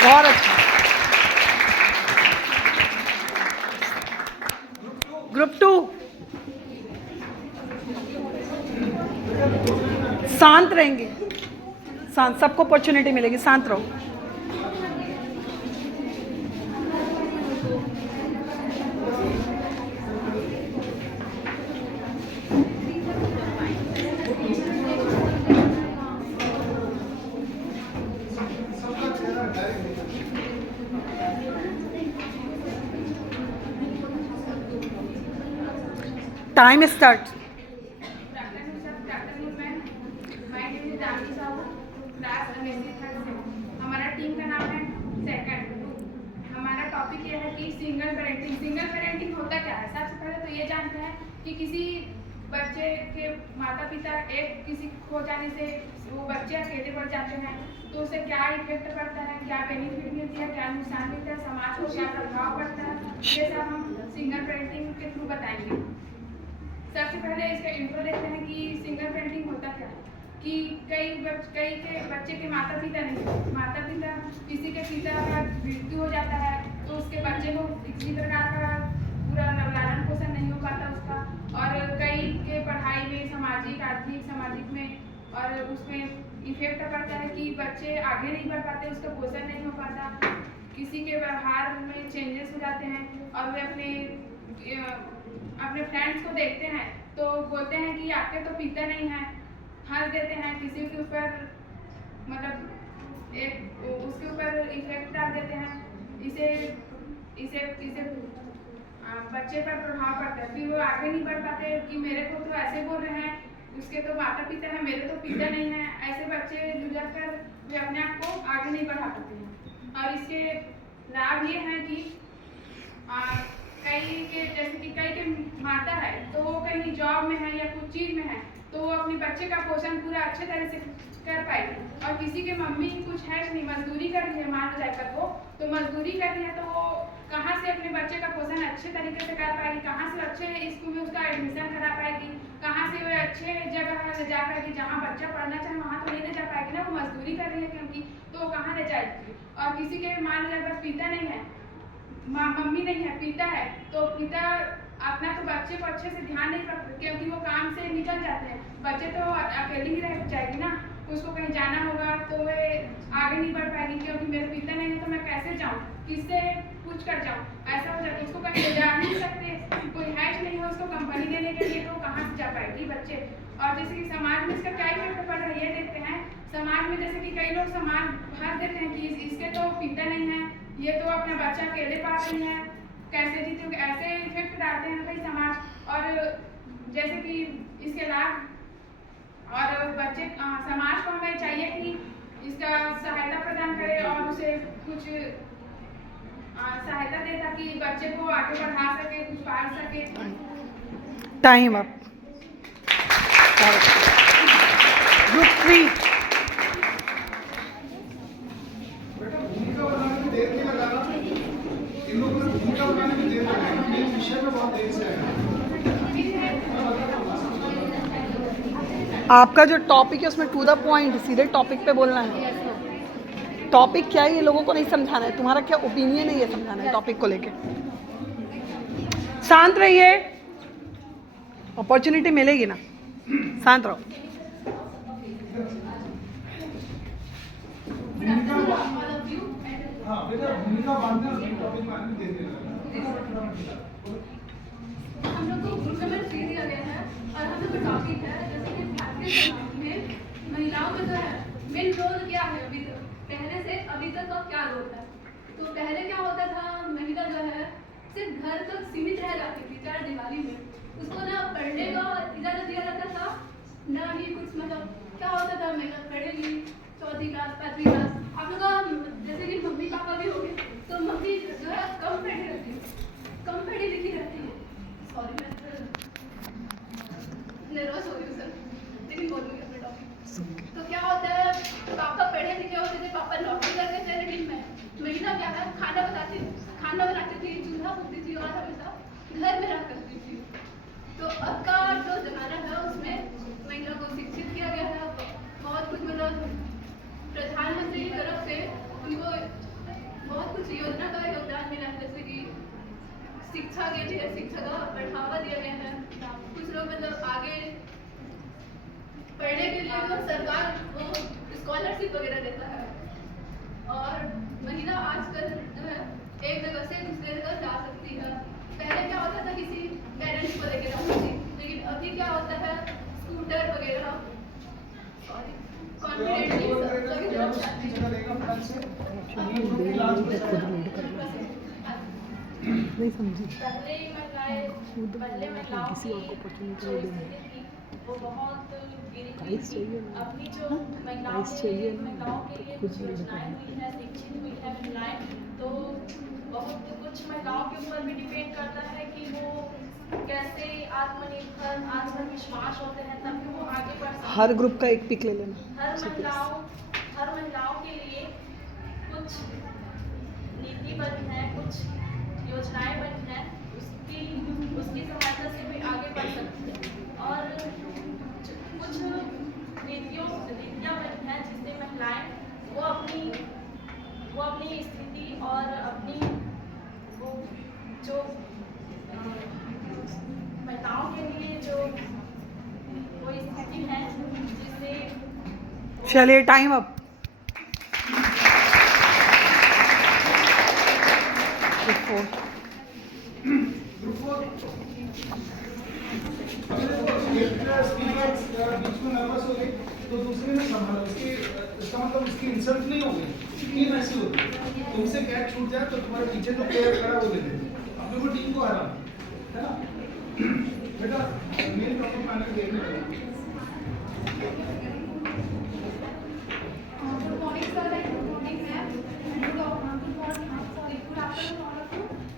बहुत अच्छा। ग्रुप 2 शांत रहेंगे, शांत, सबको अपॉर्चुनिटी मिलेगी, शांत रहो। Time start. हमारा टीम का नाम है सेकंड। हमारा टॉपिक ये है कि सिंगल पेरेंटिंग। सिंगल पेरेंटिंग होता क्या है? सबसे पहले तो ये जानते हैं कि किसी बच्चे के माता पिता एक किसी खो जाने से वो बच्चे अकेले पड़ जाते हैं तो उसे क्या इफेक्ट पड़ता है, क्या बेनिफिट मिलती है, क्या नुकसान मिलता है, समाज को क्या प्रभाव पड़ता है, ये सब हम सिंगल पेरेंटिंग के थ्रू बताएंगे। सबसे पहले इसका इंट्रो देखते हैं कि सिंगल पेरेंटिंग होता क्या है। कि कई कई के बच्चे के माता पिता किसी के पिता का मृत्यु हो जाता है तो उसके बच्चे को किसी प्रकार का पूरा लालन पोषण नहीं हो पाता उसका, और कई के पढ़ाई में सामाजिक सामाजिक में और उसमें इफेक्ट पड़ता है कि बच्चे आगे नहीं बढ़ पाते, उसका पोषण नहीं हो पाता, किसी के व्यवहार में चेंजेस हो जाते हैं और वे अपने फ्रेंड्स को देखते हैं तो बोलते हैं कि आपके तो पिता नहीं है, हंस देते हैं, किसी के ऊपर मतलब उसके ऊपर इफेक्ट डाल देते हैं, इसे बच्चे पर प्रभाव पड़ता है, फिर वो आगे नहीं बढ़ पाते कि मेरे को तो ऐसे बोल रहे हैं, उसके तो माता पिता है, मेरे तो पिता नहीं है, ऐसे बच्चे गुजर कर वे अपने आप को आगे नहीं बढ़ा पाते हैं। और इसके लाभ ये हैं कि कई के माता है तो वो कहीं जॉब में है या कुछ चीज़ में है तो वो अपने बच्चे का पोषण पूरा अच्छे तरह से कर पाएगी, और किसी के मम्मी कुछ है नहीं, मजदूरी कर रही है, मान लो जाकर वो तो मजदूरी कर रही है तो वो कहाँ से अपने बच्चे का पोषण अच्छे तरीके से कर पाएगी, कहाँ से अच्छे स्कूल में उसका एडमिशन करा पाएगी, कहाँ से वो अच्छे जगह ले जा पाएगी, जहाँ बच्चा पढ़ना चाहे वहाँ तो नहीं ले जा पाएगी ना, वो मजदूरी कर रही है क्योंकि, तो वो कहाँ ले जाएगी। और किसी के मान लो जाकर पिता नहीं है, मम्मी नहीं है, पिता है, तो पिता अपना तो बच्चे को अच्छे से ध्यान नहीं रखते क्योंकि वो काम से निकल जाते हैं, बच्चे तो अकेली ही रह जाएगी ना, उसको कहीं जाना होगा तो वे आगे नहीं बढ़ पाएगी क्योंकि मेरे पिता नहीं है तो मैं कैसे जाऊँ, किससे पूछ कर जाऊँ, ऐसा हो जाता है, उसको कहीं ले जा नहीं सकते, कोई हैच नहीं है उसको कंपनी देने के लिए, तो कहाँ से जा पाएगी बच्चे। और जैसे कि समाज में इसका क्या इफेक्ट पड़ रहा है ये देखते हैं, समाज में जैसे कि कई लोग समाज भर देते हैं कि इसके तो पिता नहीं है, ये तो अपना बच्चा अकेले पा रही है, कैसे जीते, ऐसे इफेक्ट डालते हैं कई समाज। और जैसे कि इसके लाभ और बच्चे समाज को हमें चाहिए कि इसका सहायता प्रदान करे और उसे कुछ सहायता दे ताकि बच्चे को आगे बढ़ा सके, कुछ पाल सके। Time up. ग्रुप 3 बेटा भूमिका बनाने में देर नहीं लगाना, इन लोगों ने भूमिका बनाने में देर लगाई, मेन विषय में बहुत देर से आएगा। आपका जो टॉपिक है उसमें टू द पॉइंट, सीधे टॉपिक पे बोलना है। टॉपिक क्या है ये लोगों को नहीं समझाना है, तुम्हारा क्या ओपिनियन है ये समझाना है टॉपिक को लेके। शांत रहिए, अपॉर्चुनिटी मिलेगी ना, शांत रहो। हाँ बेटा भूमिका बांधने और टॉपिक में आने में देर नहीं लगाना। हम लोग को ग्रुप नंबर 3 दिया गया है और हम लोग का टॉपिक है जैसे कि भारतीय समाज में महिलाओं का जो है मेन रोल क्या है, अभी तक पहले से अभी तक का क्या रोल है। तो पहले क्या होता था, महिला जो है सिर्फ घर तक सीमित रह जाती थी, चार दीवारी में, उसको ना पढ़ने का इजाजत दिया जाता था, ना ही कुछ मतलब क्या होता था, महिला पढ़ेगी 4वीं क्लास 5वीं क्लास। आप लोग का जैसे कि मम्मी पापा भी हो गए तो मम्मी जो है कम पढ़ी लिखी रहती है, सॉरी मैं नर्वस हो रही हूँ सर, लेकिन बोलूँगी अपने टॉपिक। तो क्या होता है, पापा पढ़े लिखे होते थे, पापा नौकरी करते थे, लेकिन महिला क्या है खाना बनाती थी, चूल्हा फूकती थी और हमेशा घर में रह करती थी। तो अब का जो जमाना है उसमें महिला को शिक्षित किया गया है, बहुत कुछ मतलब प्रधानमंत्री की तरफ से उनको बहुत कुछ योजना का योगदान मिला है, जैसे कि शिक्षा के लिए शिक्षा का बढ़ावा दिया गया है, कुछ लोग मतलब आगे पढ़ने के लिए तो सरकार वो स्कॉलरशिप वगैरह देता है। और महिला आजकल जो है एक जगह से दूसरे जगह जा सकती है। पहले क्या होता था, किसी पेरेंट्स को लेकर जाती थी, लेकिन अभी क्या होता है, स्कूटर वगैरह कॉन्फिडेंटली सभी जगह जाती है। नहीं समझी, पहले महिलाओं किसी और को अपॉर्चुनिटी नहीं देनी, वो बहुत गिरी थी। अभी जो महिलाओं के लिए कुछ योजनाएं हुई है, शिक्षित हुई है महिलाएं, तो बहुत कुछ महिलाओं के ऊपर भी डिपेंड करता है कि वो कैसे आत्मनिर्भर आत्मविश्वास होते हैं तभी वो आगे बढ़ सकते हैं। हर ग्रुप का एक पिक ले लेना। हर महिलाओं के लिए कुछ नीति बनी है, कुछ योजनाएं बनी है, उसकी सहायता से भी आगे बढ़ सकती है। और कुछ नीतियाँ बनी है महिलाएं वो अपनी स्थिति और अपनी वो जो महिलाओं के लिए जो वो स्थिति है जिससे चलिए टाइम अप। बीच में नर्वस हो गई तो दूसरे ने संभाला, इसका मतलब उसकी इंसल्ट नहीं हो गई, टीम ऐसी होती है। तुमसे कैच छूट जाए तो तुम्हारे पीछे जो प्लेयर खड़ा वो दे देते, अपने को टीम को हरा, है ना बेटा। मेन टॉपिक मैंने देखने लगा।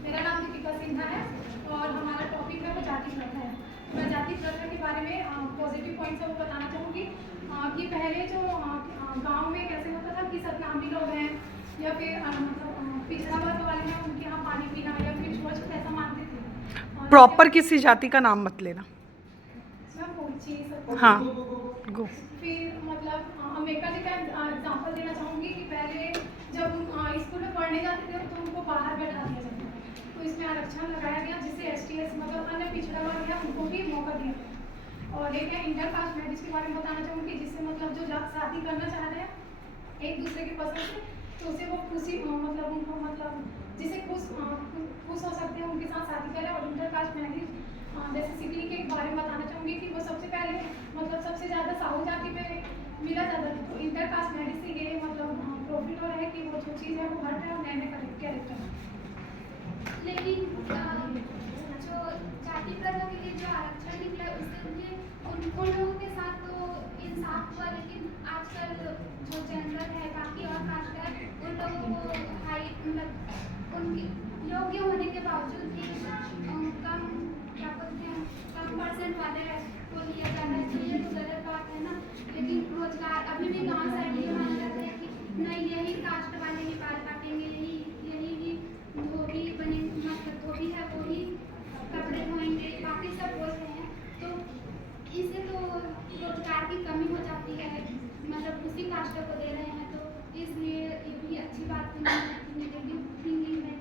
मेरा नाम दीपिका सिन्हा है और हमारा टॉपिक है वो जाति प्रथा है। मैं जाति प्रथा के बारे में पॉजिटिव पॉइंट्स है वो बताना चाहूँगी कि पहले जो गांव में कैसे होता था कि सतनामी लोग हैं या फिर मतलब पिछड़ा वर्ग वाले हैं, उनके यहाँ पानी पीना या फिर स्वच्छ ऐसा मानते थे। प्रॉपर किसी जाति का नाम मत लेना। हाँ गो। फिर मतलब अमेरिका जी का एग्जाम्पल देना चाहूँगी कि पहले जब स्कूल में पढ़ने जाते थे तो उनको बाहर बैठा दिया जाता था, तो इसमें आरक्षण लगाया गया जिससे STS मतलब अन्य पिछड़ा वर्ग है उनको भी मौका दिया। और एक है इंटर कास्ट मैरिज के बारे में बताना चाहूँगी, जिससे मतलब जो शादी करना चाह रहे हैं एक दूसरे के पसंद से तो उसे वो खुशी मतलब उनको मतलब जिसे खुश हो सकते हैं उनके साथ शादी करें। और इंटर कास्ट मैरिज जैसे सिटी के बारे में बताना चाहूँगी कि वो सबसे पहले मतलब सबसे ज़्यादा साहू जाति पे मिला जाता था, तो इंटर कास्ट मैरिज से ये मतलब प्रॉफिट हो रहा है कि वो जो चीज़ है वो हट रहा है और नए नए कैरेक्टर है। लेकिन जो जाति प्रथा के लिए जो आरक्षण निकला उससे उन लोगों के साथ तो इंसाफ हुआ, लेकिन आजकल जो जेंडर है बाकी और कास्ट है उन लोगों को हाई मतलब उनके योग्य होने के बावजूद भी कम क्या बोलते हैं कम परसेंट वाले को लिया जाना चाहिए, तो गलत बात है ना। लेकिन रोजगार अभी भी गाँव साइड ये माना जाता है कि नहीं यही कास्ट वाले ही बाल काटेंगे, यही ही धोबी बने मतलब धोबी है वो ही कपड़े धोएंगे, बाकी सब बोल रहे हैं, तो इससे तो रोजगार की कमी हो जाती है, मतलब उसी कास्ट को दे रहे हैं, तो इसलिए ये भी अच्छी बात नहीं है, नेगेटिव थिंकिंग है।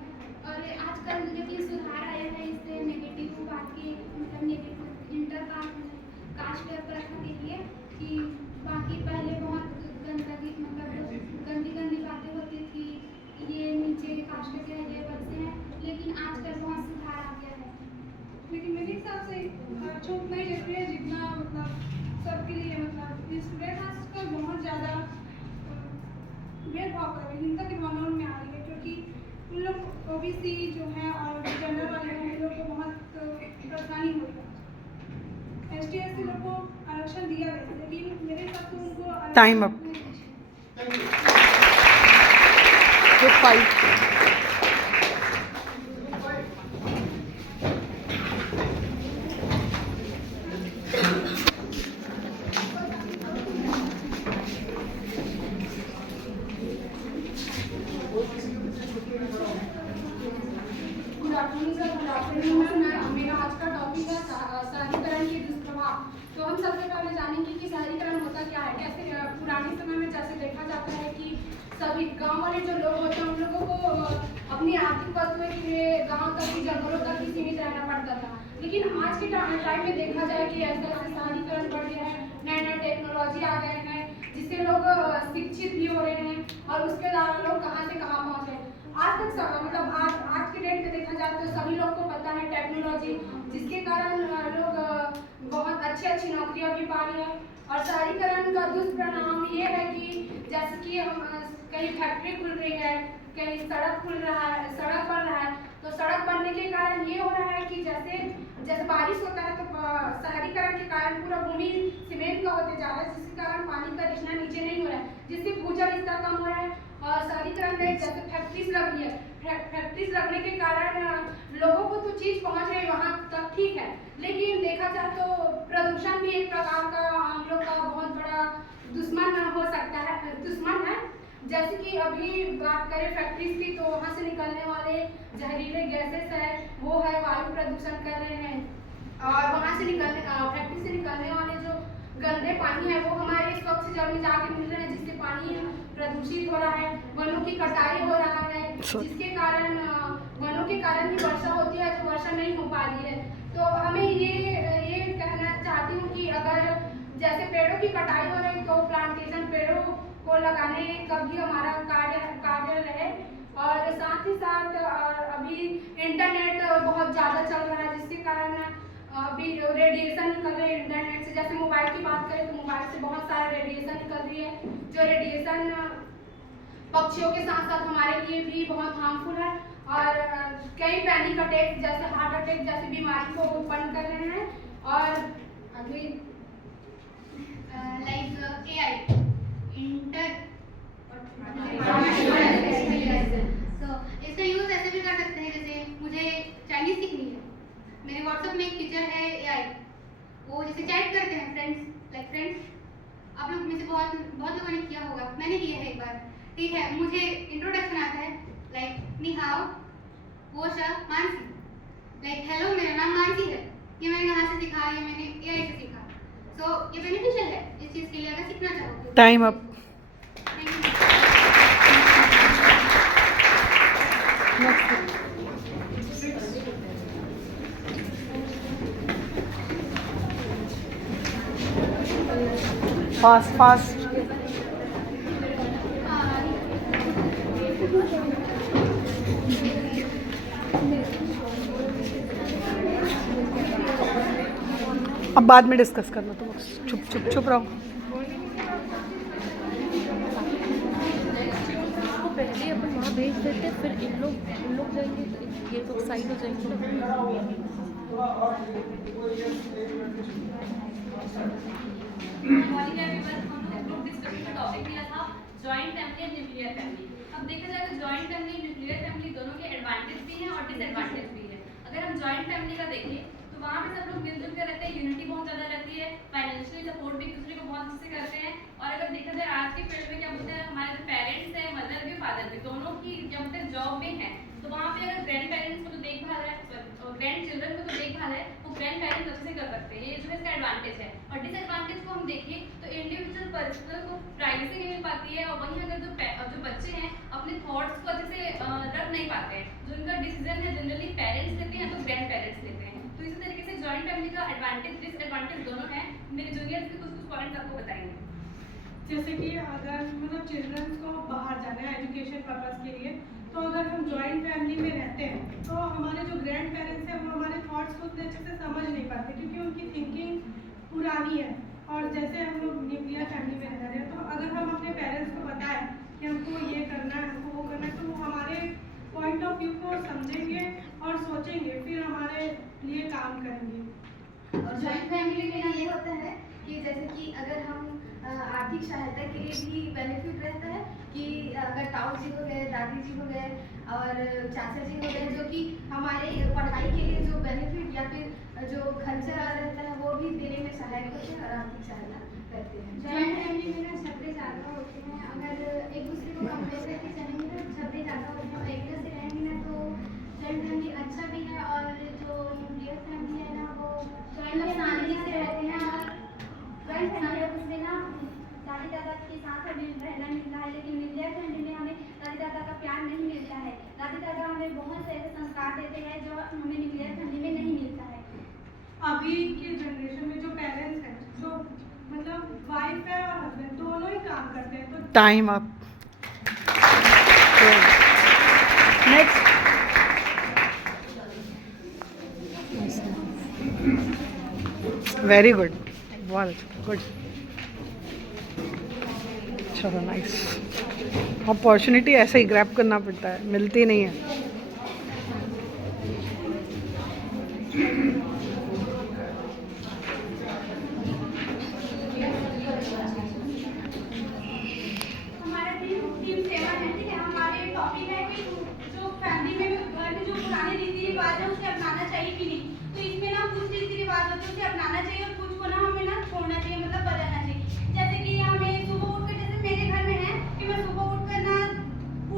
और आजकल लेकिन सुधार आया है इससे नेगेटिव बात की मतलब नेगेटिव इंटर कास्ट प्रथा के लिए कि बाकी पहले बहुत गंदगी मतलब गंदी बातें होती थी, ये नीचे कास्ट के ये बच्चे हैं, लेकिन आजकल बहुत सुधार आ गया है। लेकिन मेरे हिसाब से छूट नहीं देती है जितना मतलब सबके लिए मतलब स्टूडेंट आजकल बहुत ज़्यादा भेदभाव कर रहे हैं, हिंसा के मामलों में आ रही है, क्योंकि उन लोग OBC जो है और जेंडर वाले हैं उन लोग को बहुत परेशानी हो रही है। STS के लोग को आरक्षण दिया गया, लेकिन मेरे हिसाब से उनको time up. Good fight. Good afternoon sir. Good afternoon ma'am. मेरा आज का टॉपिक है शहरीकरण के दुष्प्रभाव। तो हम सबसे पहले जानेंगे कि शहरीकरण होता क्या है। कैसे पुराने समय में जैसे देखा जाता है कि सभी गांव वाले जो लोग होते हैं उन लोगों को अपनी आर्थिक वस्तुएं के लिए गांव तक ही जंगलों तक ही सीमित रहना पड़ता था, लेकिन आज के टाइम में देखा जाए कि ऐसे ऐसे शहरीकरण बढ़ गया है, नए नए टेक्नोलॉजी आ गए हैं जिससे लोग शिक्षित भी हो रहे हैं और उसके अलावा लोग कहाँ से कहाँ पहुँच रहे हैं। आज तक मतलब आज के डेट में देखा जाए तो सभी लोग को पता है टेक्नोलॉजी, जिसके कारण लोग बहुत अच्छी नौकरियां भी पा रहे हैं। और शहरीकरण का दुष्परिणाम ये है कि जैसे कि हम कहीं फैक्ट्री खुल रही है, कहीं सड़क खुल रहा है, सड़क बन रहा है, तो सड़क बनने के कारण ये हो रहा है कि जैसे बारिश होता है तो शहरीकरण के कारण पूरा भूमि सीमेंट का होते जा रहा है, जिसके कारण पानी का रिसना नीचे नहीं हो रहा है, जिससे भूजल स्तर कम हो रहा है। और शहरीकरण में जैसे फैक्ट्रीज लग रही है, फैक्ट्रीज लगने के कारण लोगों को तो चीज़ पहुंच रही है वहाँ तक ठीक है, लेकिन देखा जाए तो प्रदूषण भी एक प्रकार का हम लोग का बहुत बड़ा दुश्मन हो सकता है, दुश्मन है। जैसे कि अभी बात करें फैक्ट्रीज की, तो वहाँ से निकलने वाले जहरीले गैसेस है वो है वायु प्रदूषण कर रहे हैं, और वहाँ से निकलने फैक्ट्री से निकलने वाले जो गंदे पानी है वो हमारे स्वच्छ जल में जाके मिल रहे हैं, जिससे पानी प्रदूषित हो रहा है, वनों की कटाई हो रहा है, जिसके कारण वनों के कारण ही वर्षा होती है, तो वर्षा नहीं हो पा रही है। तो हमें ये कहना चाहती हूँ कि अगर जैसे पेड़ों की कटाई हो रही तो प्लांटेशन पेड़ों को लगाने का भी हमारा कार्य रहे। और साथ ही साथ अभी इंटरनेट बहुत ज़्यादा चल रहा है, जिसके कारण अभी रेडिएशन निकल रही है इंटरनेट से। जैसे मोबाइल की बात करें तो मोबाइल से बहुत सारा रेडिएशन निकल रही है, जो रेडिएशन पक्षियों के साथ साथ हमारे लिए भी बहुत हार्मफुल है और कई पैनिक अटैक जैसे हार्ट अटैक जैसी बीमारी को उत्पन्न कर रहे हैं। और अगली लाइक AI तो इसका यूज़ ऐसे भी कर सकते हैं, जैसे मुझे चाइनीज़ सीखनी है, मेरे व्हाट्सएप में एक फीचर है AI, वो जैसे चैट करते हैं फ्रेंड्स, आप लोग में से बहुत लोगों ने किया होगा, मैंने किया है एक बार, ठीक है। मुझे इंट्रोडक्शन आता है लाइक नी हाओ वो शा मानसी, लाइक हेलो मेरा नाम मानसी है, ये मैंने कहाँ से सीखा, ये मैंने AI से सीखा। तो ये बेनिफिशियल है इस चीज़ के लिए, अगर सीखना चाहो तो। Time up. फास्ट अब बाद में डिस्कस करना, तुम चुप रहो। इसको पहले अपन वहाँ भेज देते, फिर इन लोग जाएंगे तो ये लोग साइड हो जाएंगे। मॉर्निंग एवरीवन, हम लोग ग्रुप डिस्कशन का टॉपिक लिया था joint family and nuclear family. अब देखा जाए तो जॉइंट फैमिली न्यूक्लियर फैमिली दोनों के एडवांटेज भी हैं और डिसएडवांटेज भी है। अगर हम जॉइंट फैमिली का देखें तो वहाँ पे सब लोग मिलजुल कर रहते हैं, यूनिटी बहुत ज़्यादा रहती है, फाइनेंशियली सपोर्ट भी एक दूसरे को बहुत अच्छे से करते हैं। और अगर देखा जाए आज के फील्ड में क्या बोलते हैं, हमारे जो पेरेंट्स हैं, मदर भी फादर भी, दोनों की जब तक जॉब में है तो वहाँ पे अगर ग्रैंड पेरेंट्स को तो देखभाल है, ग्रैंड चिल्ड्रन को तो देखभाल है, वो ग्रैंड पेरेंट्स अच्छे से कर सकते हैं, ये जो है इसका एडवांटेज है। और डिसएडवांटेज को हम देखें तो इंडिविजुअल पर्सनल को प्राइवेसी नहीं मिल पाती है, और वहीं अगर जो बच्चे हैं अपने थॉट्स को अच्छे से रख नहीं पाते हैं, जो उनका डिसीजन है जनरली पेरेंट्स लेते हैं तो ग्रैंड पेरेंट्स लेते हैं। तो इसी तरीके से जॉइंट फैमिली का एडवांटेज डिसएडवांटेज दोनों है। मेरे जूनियर्स भी कुछ पॉइंट्स आपको बताएंगे। जैसे कि अगर मतलब चिल्ड्रंस को बाहर जाना है एजुकेशन पर्पस के लिए, तो अगर हम जॉइंट फैमिली में रहते हैं तो हमारे जो ग्रैंड पेरेंट्स हैं वो हमारे थॉट्स को उतने अच्छे से समझ नहीं पाते, क्योंकि उनकी थिंकिंग पुरानी है। और जैसे हम लोग न्यूक्लियर फैमिली में रह रहे हैं, तो अगर हम अपने पेरेंट्स को बताएं कि हमको ये करना है, हमको वो करना है, तो वो हमारे पॉइंट ऑफ व्यू को समझेंगे और सोचेंगे, फिर हमारे लिए काम करेंगे। और जॉइंट फैमिली में ये होता है कि जैसे कि अगर हम आर्थिक सहायता के लिए भी बेनिफिट रहता है कि अगर ताऊ जी हो गए, दादी जी हो गए और चाचा जी हो गए, जो कि हमारे पढ़ाई के लिए जो बेनिफिट या फिर जो खर्चा रहता है वो भी देने में सहायक होते हैं और आर्थिक सहायता करते हैं। जॉइंट फैमिली में ना झगड़े ज़्यादा होते हैं, अगर एक दूसरे को कंपेयर करके चलेंगे तो झगड़े ज़्यादा होते हैं, और एक से रहेंगे ना तो जॉइंट फैमिली अच्छा भी है। और जो न्यूक्लियर फैमिली है ना वो जॉइंट फैमिली से रहते हैं, और जॉइंट फैमिली उसमें ना दादी दादा के साथ हमें रहना मिलता है, लेकिन न्यूक्लियर फैमिली में हमें दादी दादा का प्यार नहीं मिलता है। दादी दादा हमें बहुत से ऐसे संस्कार देते हैं जो हमें न्यूक्लियर फैमिली में नहीं मिलता है। अभी के जनरेशन में जो पेरेंट्स हैं, जो मतलब वाइफ है और हस्बैंड दोनों ही काम करते हैं, तो time up. Next. Very good, बहुत अच्छा, गुड, चलो नाइस। अपॉर्चुनिटी ऐसे ही ग्रैब करना पड़ता है, मिलती नहीं है। हमारा टीम 7 है, ठीक है। हमारे टॉपिक है कि जो फैमिली में घर में जो पुराने रीति रिवाज है उसे अपनाना चाहिए कि नहीं। तो इसमें ना कुछ रीति रिवाज होते हैं उसे अपनाना चाहिए और कुछ को ना हमें ना छोड़ना चाहिए, मतलब बदलना चाहिए। जैसे कि हमें सुबह उठकर, जैसे मेरे घर में है कि मैं सुबह उठकर ना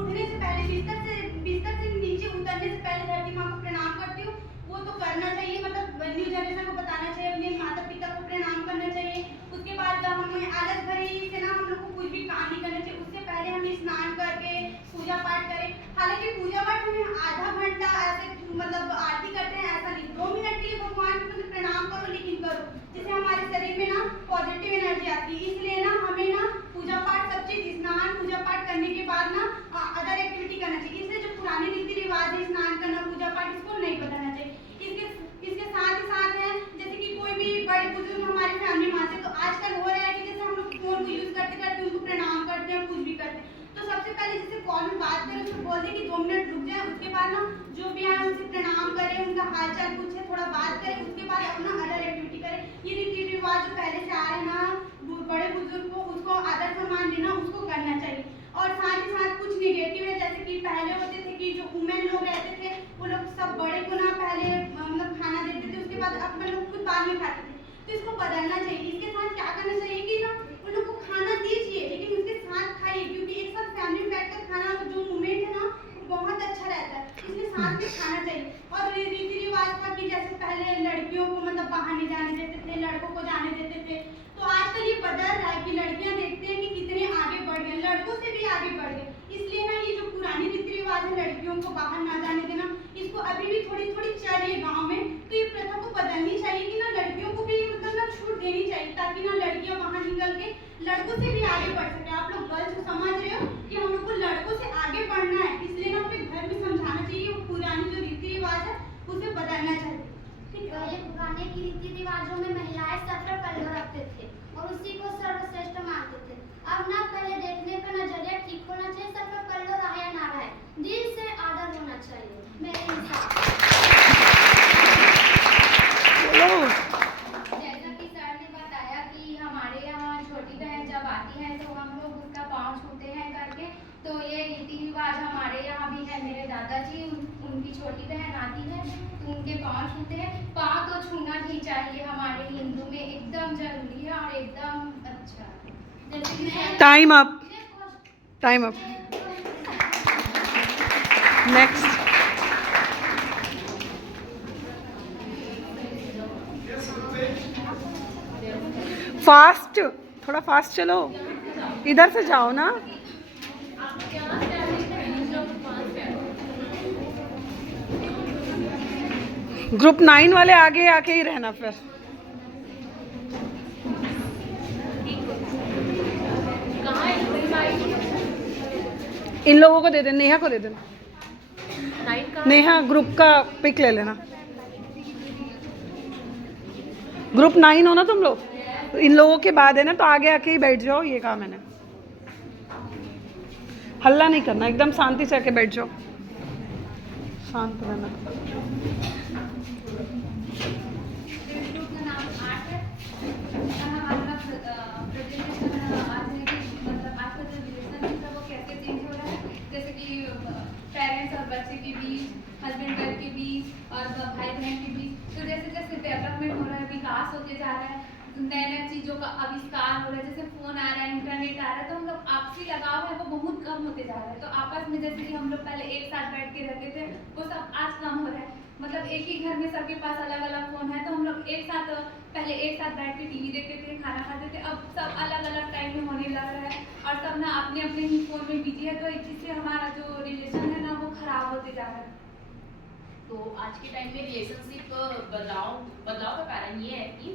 उठने से पहले बिस्तर से नीचे उतरने से पहले धरती माँ को प्रणाम करती हूँ। वो तो करना चाहिए, मतलब न्यू जनरेशन को बताना चाहिए, अपने माता पिता को प्रणाम करना चाहिए। उसके बाद हमें आलस भरी से ना पूजा पाठ करें। हालांकि पूजा पाठ में आधा घंटा ऐसे मतलब आरती करते हैं, ऐसा नहीं 2 मिनट के लिए भगवान को मतलब प्रणाम करो, लेकिन करो जिससे हमारे शरीर में ना पॉजिटिव एनर्जी आती है। इसलिए ना हमें ना पूजा पाठ सब चीज, स्नान पूजा पाठ करने के बाद ना अदर एक्टिविटी करना चाहिए। इसलिए जो पुराने रीति रिवाज है स्नान करना, पूजा पाठ, इसको नहीं बदलना चाहिए। इसके साथ ही साथ है जैसे कि कोई भी बड़े बुजुर्ग हमारी फैमिली में आते, तो आजकल हो रहा है कि जैसे हम लोग फोन को यूज करते करते उनको प्रणाम करते हैं, कुछ भी करते हैं, तो सबसे पहले जैसे कॉल में बात करें उसको बोल दें कि 2 मिनट रुक जाए, उसके बाद ना जो भी आए उनसे प्रणाम करें, उनका हाल चाल पूछे, थोड़ा बात करें, उसके बाद अपना अदर एक्टिविटी करें। ये रीति रिवाज जो पहले से आ रहे हैं ना बड़े बुजुर्ग को, उसको आदर सम्मान देना, उसको करना चाहिए। और साथ ही साथ कुछ निगेटिव है, जैसे कि पहले होते थे कि जो वुमेन लोग रहते थे वो लोग सब बड़े को ना पहले मतलब खाना देते थे, उसके बाद अपने लोग खुद बाद में खाते थे, तो इसको बदलना चाहिए। इसके साथ क्या करना चाहिए कि ना उन लोग को खाना दीजिए, लेकिन उसके साथ खाइए, क्योंकि एक साथ फैमिली में बैठकर खाना जो मोमेंट है ना बहुत अच्छा रहता है, इसलिए साथ में खाना चाहिए। और रीति रिवाज था कि जैसे पहले लड़कियों को मतलब बाहर नहीं जाने देते थे, लड़कों को जाने देते थे, तो आजकल ये बदल रहा है कि लड़कियां देखते हैं कि कितने आगे बढ़ गए, लड़कों से भी आगे बढ़ गए। इसलिए ना ये जो पुरानी रीति रिवाज है लड़कियों को बाहर ना जाने देना, इसको अभी भी थोड़ी थोड़ी चल रही है गाँव में, तो ये प्रथा को बदलनी चाहिए कि ना लड़कियों को भी मतलब ना छूट देनी चाहिए, ताकि ना लड़कियां बाहर निकल के लड़कों से भी आगे बढ़ सके। आप लोग गर्ल्स समझ रहे हो कि हम लोग को लड़कों से आगे बढ़ना है, इसलिए ना अपने घर में समझाना चाहिए, वो पुरानी जो रीति रिवाज है उसे बदलना चाहिए। पहले पुराने की रीति रिवाजों में महिलाएं सर पर पल्लू रखते थे और उसी को सर्वश्रेष्ठ मानते थे। अब ना पहले देखने का नजरिया ठीक होना चाहिए, सर पर पल्लू रहे या ना रहे, दिल से आदर होना चाहिए मेरे हिसाब से। जैसा कि सर ने बताया कि हमारे यहाँ छोटी बहन जब आती है तो हम लोग उसका पाँव छूते हैं करके, तो ये रीति रिवाज हमारे यहाँ भी है। मेरे दादाजी उनकी छोटी बहन आती है तो उनके पाँव छूते हैं। पाँव तो छूना ही चाहिए, हमारे हिंदू में एकदम जरूरी है और एकदम अच्छा। Time up, time up. Next. Fast, थोड़ा फास्ट चलो, इधर से जाओ ना। ग्रुप 9 वाले आगे आके ही रहना फिर। इन लोगों को दे देना, नेहा को दे देना। नेहा ग्रुप का पिक ले लेना। ग्रुप 9 हो ना तुम लोग, इन लोगों के बाद है ना, तो आगे आके ही बैठ जाओ, ये कहा मैंने। हल्ला नहीं करना, एकदम शांति से आके बैठ जाओ, शांत रहना। जैसे कि पेरेंट्स और बच्चे के बीच, हस्बैंड वाइफ के बीच और भाई बहन के बीच, तो जैसे जैसे डेवलपमेंट हो रहा है, विकास होते जा रहा है, नए नए चीज़ों का आविष्कार हो रहा है, जैसे फ़ोन आ रहा है, इंटरनेट आ रहा है, तो हम लोग आपसी लगाव है वो बहुत कम होते जा रहा है। तो आपस में जैसे कि हम लोग पहले एक साथ बैठ के रहते थे, वो सब आज कम हो रहा है। मतलब एक ही घर में सबके पास अलग अलग फ़ोन है, तो हम लोग एक साथ पहले एक साथ बैठ के टीवी देखते थे, खाना खाते थे, अब सब अलग अलग टाइम में होने लग रहा है और सब ना अपने अपने ही फ़ोन में बिजी है, तो इससे हमारा जो रिलेशन है ना वो खराब होते जा रहा है। तो आज के टाइम में रिलेशनशिप बदलाव का कारण ये है कि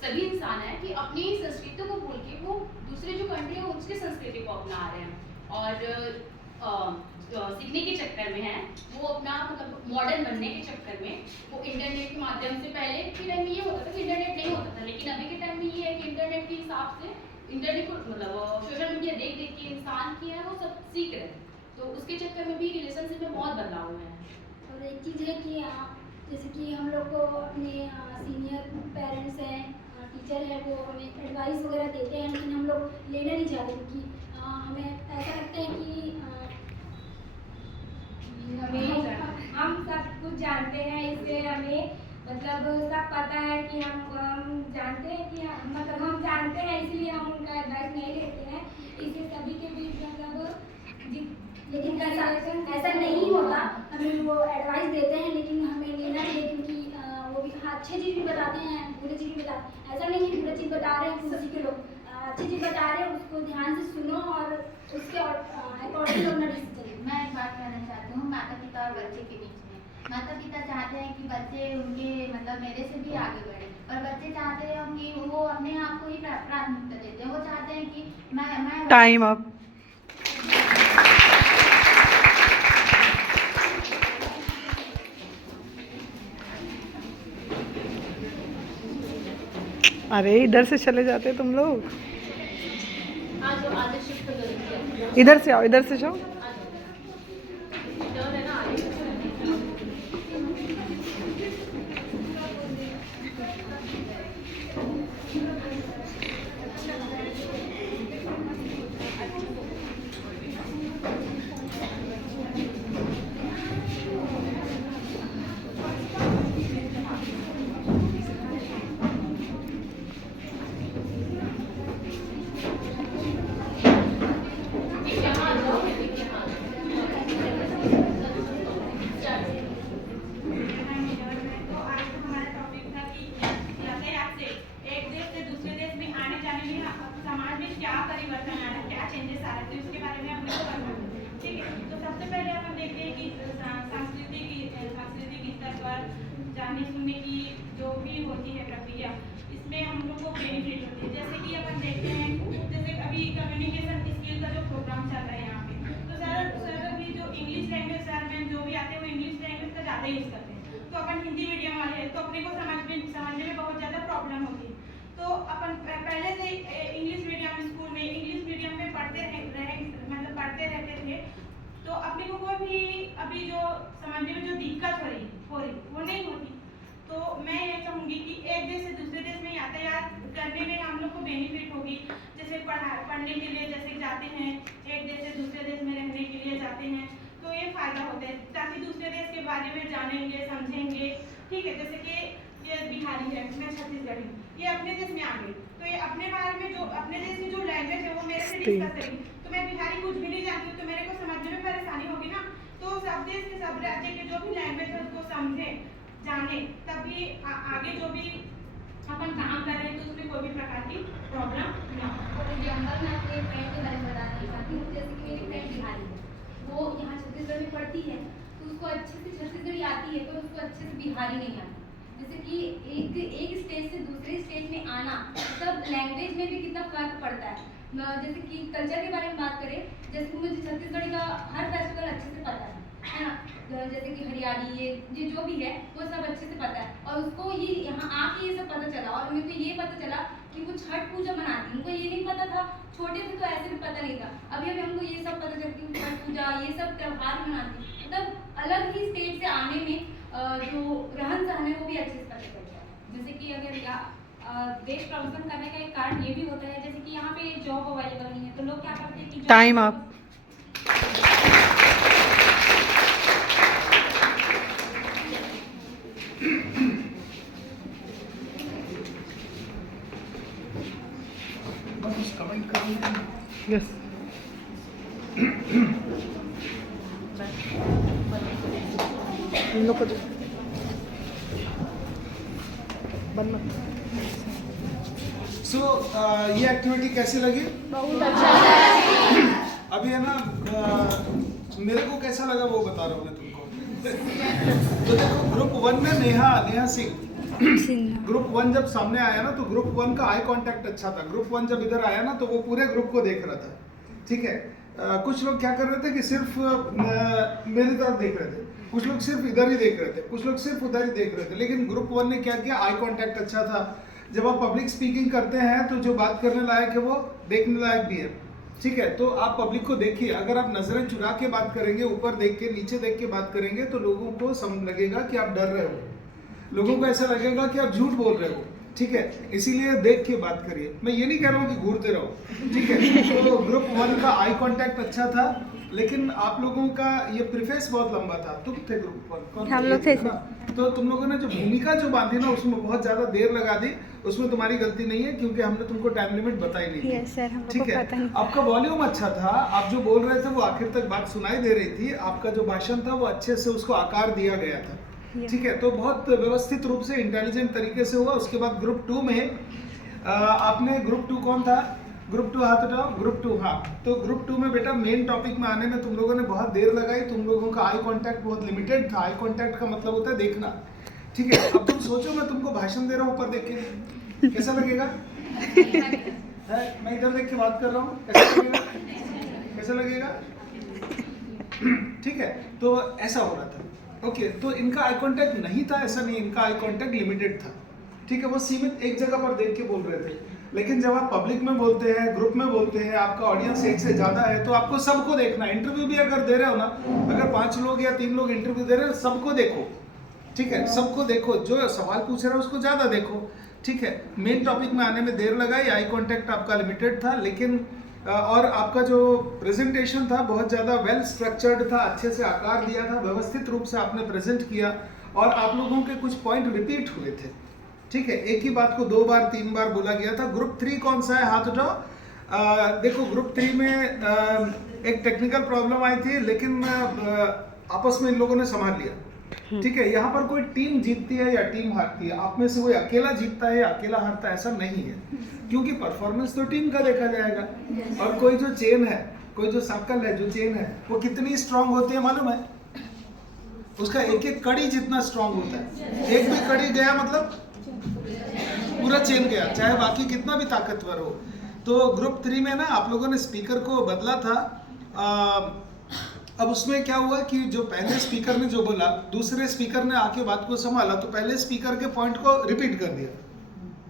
सभी इंसान है कि अपनी संस्कृति को भूल के वो दूसरे जो कंट्री है उसकी संस्कृति को अपना रहे हैं और सीखने के चक्कर में है, वो अपना मतलब मॉडर्न बनने के चक्कर में वो इंटरनेट के माध्यम से, पहले के टाइम में ये होता था कि इंटरनेट नहीं होता था, लेकिन अभी के टाइम में ये है कि इंटरनेट के हिसाब से इंटरनेट को मतलब सोशल मीडिया देख देख के इंसान की है वो सब सीख रहे हैं, तो उसके चक्कर में भी रिलेशनशिप में बहुत बदलाव हुए हैं। और एक चीज़ है कि जैसे कि हम लोग को अपने सीनियर पेरेंट्स हैं, टीचर है, वो हमें एडवाइस वगैरह देते हैं, लेकिन हम लोग लेना नहीं चाहते क्योंकि हमें ऐसा लगता है कि हम सब कुछ जानते हैं, इससे हमें मतलब सब पता है कि हम जानते हैं कि मतलब हम जानते हैं, इसलिए हम उनका एडवाइस नहीं लेते हैं। इससे सभी के बीच मतलब लेकिन ऐसा नहीं होता, हमें वो एडवाइस देते हैं लेकिन हमें लेना चाहिए क्योंकि वो भी अच्छे चीज़ भी बताते हैं, बुरी चीज़ भी बताते हैं। ऐसा नहीं कि बुरी चीज़ बता रहे हैं किसी के लोग, अच्छी चीज़ बता रहे हैं उसको ध्यान से सुनो और उसके अकॉर्डिंग अपना डिसीजन। मैं एक बात कहना चाहती हूँ माता पिता और बच्चे के बीच में। माता पिता चाहते हैं कि बच्चे उनके मतलब मेरे से भी आगे बढ़े, और बच्चे चाहते हैं कि वो अपने आप को ही प्राथमिकता देते हैं। वो चाहते हैं कि मैं टाइम अप। अरे इधर से चले जाते तुम लोग, इधर से आओ, इधर से जाओ। जानने सुनने की जो भी होती है प्रक्रिया, इसमें हम लोग को बेनिफिट होती है। जैसे कि अपन देखते हैं, जैसे अभी कम्युनिकेशन स्किल का जो प्रोग्राम चल रहा है यहाँ पे, तो सर अभी जो इंग्लिश लैंग्वेज सर मैम जो भी आते हैं वो इंग्लिश लैंग्वेज का ज़्यादा यूज़ करते हैं। तो अपन हिंदी मीडियम वाले हैं तो अपने को समझने में बहुत ज़्यादा प्रॉब्लम होती है। तो अपन पहले से इंग्लिश मीडियम स्कूल में इंग्लिश मीडियम में पढ़ते रहते थे, तो अपने को कोई भी अभी जो समझने में जो दिक्कत हो रही वो नहीं होती। तो मैं ये चाहूँगी कि एक देश से दूसरे देश में यातायात करने में हम लोग को बेनिफिट होगी। जैसे पढ़ने के लिए जैसे जाते हैं, एक देश से दूसरे देश में रहने के लिए जाते हैं, तो ये फ़ायदा होता है ताकि दूसरे देश के बारे में जानेंगे समझेंगे। ठीक है, जैसे कि ये बिहारी है, मैं छत्तीसगढ़ी, ये अपने देश में आ गई, तो ये अपने बारे में जो अपने देश की जो लैंग्वेज है वो मेरे से डिस्कस करेगी, तो मैं बिहारी कुछ भी नहीं जानती हूँ तो मेरे को समझने में परेशानी होगी ना। तो सब देश के सब राज्य के जो भी लैंग्वेज है उसको समझे जाने, तभी आगे जो भी अपन काम कर रहे हैं तो उसमें कोई भी प्रकार की प्रॉब्लम ना हो। फॉर एग्जाम्पल मैं अपने फ्रेंड के बारे में बताना चाहती हूँ। जैसे कि मेरी फ्रेंड बिहारी है, वो यहाँ छत्तीसगढ़ में पढ़ती है, तो उसको अच्छे से छत्तीसगढ़ी आती है पर उसको अच्छे से बिहारी नहीं आती। जैसे कि एक स्टेट से दूसरे स्टेट में आना, तब लैंग्वेज में भी कितना फर्क पड़ता है। जैसे कि कल्चर के बारे में बात करें, जैसे कि मुझे छत्तीसगढ़ी का हर फेस्टिवल अच्छे से पता है ना, जैसे कि हरियाली ये जो भी है वो सब अच्छे से पता है, और उसको ये यहाँ आके ये सब पता चला। और मेरे को ये पता चला कि वो छठ पूजा मनाती है, उनको ये नहीं पता था, छोटे थे तो ऐसे भी पता नहीं था। अभी हमको ये सब पता चलती है, छठ पूजा ये सब त्यौहार मनाती है। मतलब अलग ही स्टेट से आने में जो रहन सहन है वो भी अच्छे से पता चलता है। जैसे कि अगर देश प्रदूषण करने का एक कारण ये भी होता है, जैसे कि यहाँ पे जॉब अवेलेबल नहीं है तो लोग क्या करते हैं कि टाइम अप। यस इन लोग को बंद मत। सो ये एक्टिविटी कैसी लगी? बहुत अच्छा। अभी है ना, मेरे को कैसा लगा वो बता रहा हूँ मैं तुमको। तो देखो ग्रुप 1 में नेहा सिंह, ग्रुप 1 जब सामने आया ना तो ग्रुप 1 का आई कांटेक्ट अच्छा था। ग्रुप 1 जब इधर आया ना तो वो पूरे ग्रुप को देख रहा था। ठीक है, कुछ लोग क्या कर रहे थे कि सिर्फ मेरी तरफ देख रहे थे, कुछ लोग सिर्फ इधर ही देख रहे थे, कुछ लोग सिर्फ उधर ही देख रहे थे। लेकिन ग्रुप 1 ने क्या किया, आई कांटेक्ट अच्छा था। जब आप पब्लिक स्पीकिंग करते हैं तो जो बात करने लायक है वो देखने लायक भी है। ठीक है, तो आप पब्लिक को देखिए, अगर आप नजरें चुरा के बात करेंगे, ऊपर देख के नीचे देख के बात करेंगे तो लोगों को समझ लगेगा कि आप डर रहे हो, लोगों को ऐसा लगेगा कि आप झूठ बोल रहे हो। ठीक है, इसीलिए देख के बात करिए। मैं ये नहीं कह रहा हूँ कि घूरते रहो। ठीक है, तो ग्रुप 1 का आई कांटेक्ट अच्छा था, लेकिन आप लोगों का ये प्रीफेस बहुत लंबा था। तुम थे ग्रुप 1? हम लोग थे। तो तुम लोगों ने जो भूमिका जो बांधी ना उसमें बहुत ज्यादा देर लगा दी, उसमें तुम्हारी गलती नहीं है क्योंकि हमने तुमको टाइम लिमिट बताई नहीं थी। यस सर, हमको ठीक है, पता नहीं। आपका वॉल्यूम अच्छा था, आप जो बोल रहे थे वो आखिर तक बात सुनाई दे रही थी, आपका जो भाषण था वो अच्छे से उसको आकार दिया गया था। ठीक है, तो बहुत व्यवस्थित रूप से इंटेलिजेंट तरीके से हुआ। उसके बाद ग्रुप 2 में आपने, ग्रुप 2 कौन था? ग्रुप 2 हाथ उठाओ। ग्रुप 2, हाँ। तो ग्रुप 2 में बेटा मेन टॉपिक में आने में तुम लोगों ने बहुत देर लगाई। तुम लोगों का आई कांटेक्ट बहुत लिमिटेड था। आई कांटेक्ट का मतलब होता है देखना, ठीक है। अब तुम सोचो मैं तुमको भाषण दे रहा हूँ ऊपर देख के, कैसा लगेगा? है? मैं इधर देख के बात कर रहा हूँ, कैसा लगेगा? कैसा लगेगा? ठीक है, तो ऐसा हो रहा था। ओके, तो इनका आई कांटेक्ट नहीं था, ऐसा नहीं, इनका आई कांटेक्ट लिमिटेड था, ठीक है। वो सीमित एक जगह पर देख के बोल रहे थे। लेकिन जब आप पब्लिक में बोलते हैं, ग्रुप में बोलते हैं, आपका ऑडियंस एक से ज्यादा है, तो आपको सबको देखना है। इंटरव्यू भी अगर दे रहे हो ना, अगर 5 लोग या 3 लोग इंटरव्यू दे रहे हो, सबको देखो, ठीक है। सबको देखो, जो सवाल पूछ रहा है उसको ज्यादा देखो, ठीक है। मेन टॉपिक में आने में देर लगाई, आई कांटेक्ट आपका लिमिटेड था, लेकिन और आपका जो प्रेजेंटेशन था बहुत ज़्यादा वेल स्ट्रक्चर्ड था, अच्छे से आकार दिया था, व्यवस्थित रूप से आपने प्रेजेंट किया, और आप लोगों के कुछ पॉइंट रिपीट हुए थे, ठीक है। एक ही बात को 2 बार 3 बार बोला गया था। ग्रुप 3 कौन सा है? हाथ उठाओ। देखो ग्रुप 3 में एक टेक्निकल प्रॉब्लम आई थी, लेकिन आपस में इन लोगों ने संभाल लिया, ठीक है। यहाँ पर कोई टीम जीतती है या टीम हारती है, आप में से कोई अकेला जीतता है या अकेला हारता है, ऐसा नहीं है, क्योंकि परफॉर्मेंस तो टीम का देखा जाएगा। और कोई जो चेन है, कोई जो सर्कल है, जो चेन है, वो कितनी स्ट्रांग होती है मालूम है? उसका एक एक कड़ी जितना स्ट्रांग होता है। एक भी कड़ी गया मतलब पूरा चेन गया, चाहे बाकी कितना भी ताकतवर हो। तो ग्रुप 3 में ना आप लोगों ने स्पीकर को बदला था। अब उसमें क्या हुआ कि जो पहले स्पीकर ने जो बोला, दूसरे स्पीकर ने आके बात को संभाला, तो पहले स्पीकर के पॉइंट को रिपीट कर दिया,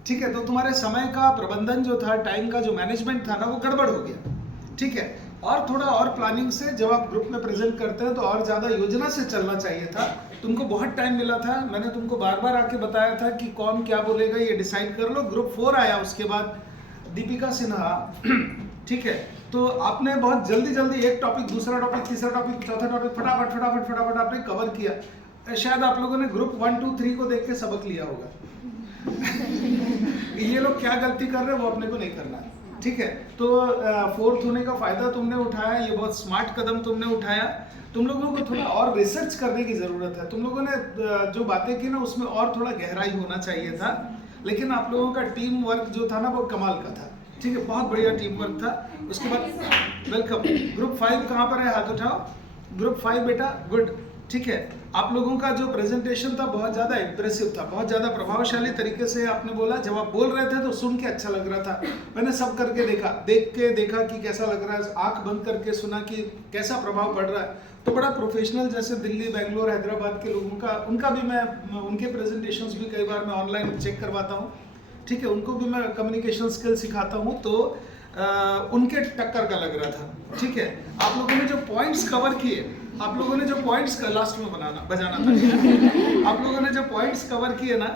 ठीक है। तो तुम्हारे समय का प्रबंधन जो था, टाइम का जो मैनेजमेंट था ना, वो गड़बड़ हो गया, ठीक है। और थोड़ा और प्लानिंग से जब आप ग्रुप में प्रेजेंट करते हैं तो और ज़्यादा योजना से चलना चाहिए था। तुमको बहुत टाइम मिला था, मैंने तुमको बार बार आके बताया था कि कौन क्या बोलेगा ये डिसाइड कर लो। ग्रुप 4 आया, उसके बाद दीपिका सिन्हा, ठीक है। तो आपने बहुत जल्दी जल्दी एक टॉपिक, दूसरा टॉपिक, तीसरा टॉपिक, चौथा टॉपिक फटाफट फटाफट फटाफट आपने कवर किया। शायद आप लोगों ने ग्रुप 1, 2, 3 को देख के सबक लिया होगा। ये लोग क्या गलती कर रहे हैं वो अपने को नहीं करना, ठीक है। तो 4th होने का फायदा तुमने उठाया, ये बहुत स्मार्ट कदम तुमने उठाया। तुम लोगों को थोड़ा और रिसर्च करने की जरूरत है। तुम लोगों ने जो बातें की ना, उसमें और थोड़ा गहराई होना चाहिए था, लेकिन आप लोगों का टीम वर्क जो था ना, वो कमाल का था, ठीक है। बहुत बढ़िया टीम वर्क था। उसके बाद वेलकम। ग्रुप 5 कहाँ पर है? हाथ उठाओ। ग्रुप 5 बेटा, गुड, ठीक है। आप लोगों का जो प्रेजेंटेशन था बहुत ज़्यादा इम्प्रेसिव था, बहुत ज़्यादा प्रभावशाली तरीके से आपने बोला। जब आप बोल रहे थे तो सुन के अच्छा लग रहा था। मैंने सब करके देखा, देखा कि कैसा लग रहा है, आंख बंद करके सुना कि कैसा प्रभाव पड़ रहा है। तो बड़ा प्रोफेशनल, जैसे दिल्ली, बेंगलोर, हैदराबाद के लोगों का, उनका भी मैं उनके प्रेजेंटेशंस भी कई बार मैं ऑनलाइन चेक करवाता हूँ, ठीक है। उनको भी मैं कम्युनिकेशन स्किल सिखाता हूँ, तो उनके टक्कर का लग रहा था, ठीक है। आप लोगों ने जो पॉइंट्स कवर किए, आप लोगों ने जो पॉइंट्स का लास्ट में बजाना था आप लोगों ने जो पॉइंट्स कवर किए ना,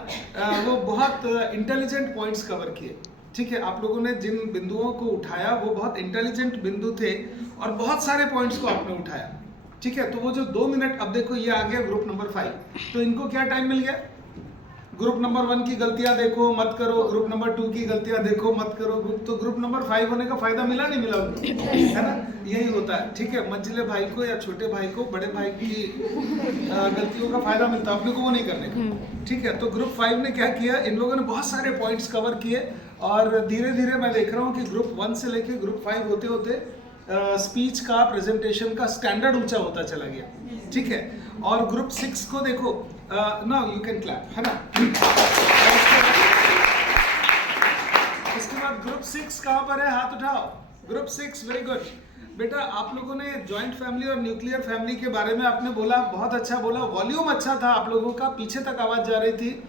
वो बहुत इंटेलिजेंट पॉइंट्स कवर किए, ठीक है। आप लोगों ने जिन बिंदुओं को उठाया वो बहुत इंटेलिजेंट बिंदु थे, और बहुत सारे पॉइंट्स को आपने उठाया, ठीक है। तो वो जो 2 मिनट, अब देखो ये आ गया ग्रुप नंबर 5, तो इनको क्या टाइम मिल गया? ग्रुप नंबर 1 की गलतियां देखो मत करो, ग्रुप नंबर 2 की गलतियां देखो मत करो, ग्रुप नंबर 5 होने का फायदा मिला नहीं मिला उनको, है ना। यही होता है, ठीक है। मंझले भाई को या छोटे भाई को बड़े भाई की गलतियों का फायदा मिलता है, अपने को वो नहीं करने का, ठीक है। तो ग्रुप 5 ने क्या किया, इन लोगों ने बहुत सारे पॉइंट्स कवर किए, और धीरे धीरे मैं देख रहा हूँ कि ग्रुप 1 से लेके ग्रुप 5 होते होते स्पीच का, प्रेजेंटेशन का स्टैंडर्ड ऊंचा होता चला गया, ठीक है। और ग्रुप 6 को देखो, नाउ यू कैन क्लैप, है ना। इसके बाद ग्रुप 6 कहाँ पर है? हाथ उठाओ। ग्रुप 6, वेरी गुड बेटा। आप लोगों ने जॉइंट फैमिली और न्यूक्लियर फैमिली के बारे में आपने बोला, बहुत अच्छा बोला, वॉल्यूम अच्छा था आप लोगों का, पीछे तक आवाज जा रही थी,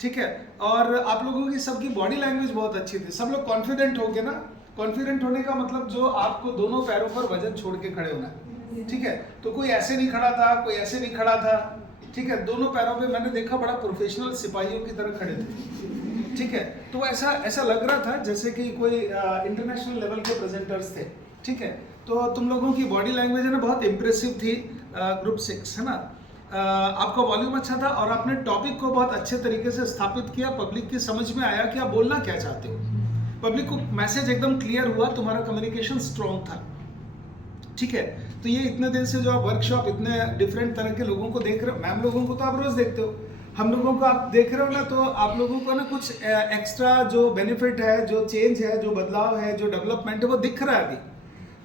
ठीक है। और आप लोगों की सबकी बॉडी लैंग्वेज बहुत अच्छी थी, सब लोग कॉन्फिडेंट हो गए ना। कॉन्फिडेंट होने का मतलब जो आपको दोनों पैरों पर वजन छोड़ के खड़े होना, ठीक है। तो कोई ऐसे नहीं खड़ा था, कोई ऐसे नहीं खड़ा था, ठीक है। दोनों पैरों पे मैंने देखा बड़ा प्रोफेशनल सिपाहियों की तरह खड़े थे, ठीक है। तो ऐसा लग रहा था जैसे कि कोई इंटरनेशनल लेवल के प्रेजेंटर्स थे, ठीक है। तो तुम लोगों की बॉडी लैंग्वेज है ना बहुत इम्प्रेसिव थी। ग्रुप 6, है ना। आपका वॉल्यूम अच्छा था, और आपने टॉपिक को बहुत अच्छे तरीके से स्थापित किया। पब्लिक की समझ में आया कि आप बोलना क्या चाहते हो, पब्लिक को मैसेज एकदम क्लियर हुआ, तुम्हारा कम्युनिकेशन स्ट्रॉन्ग था, ठीक है। तो ये इतने दिन से जो आप वर्कशॉप, इतने डिफरेंट तरह के लोगों को देख रहे हो, मैम लोगों को तो आप रोज देखते हो, हम लोगों को आप देख रहे हो ना, तो आप लोगों को ना कुछ एक्स्ट्रा जो बेनिफिट है, जो चेंज है, जो बदलाव है, जो डेवलपमेंट है वो दिख रहा है अभी।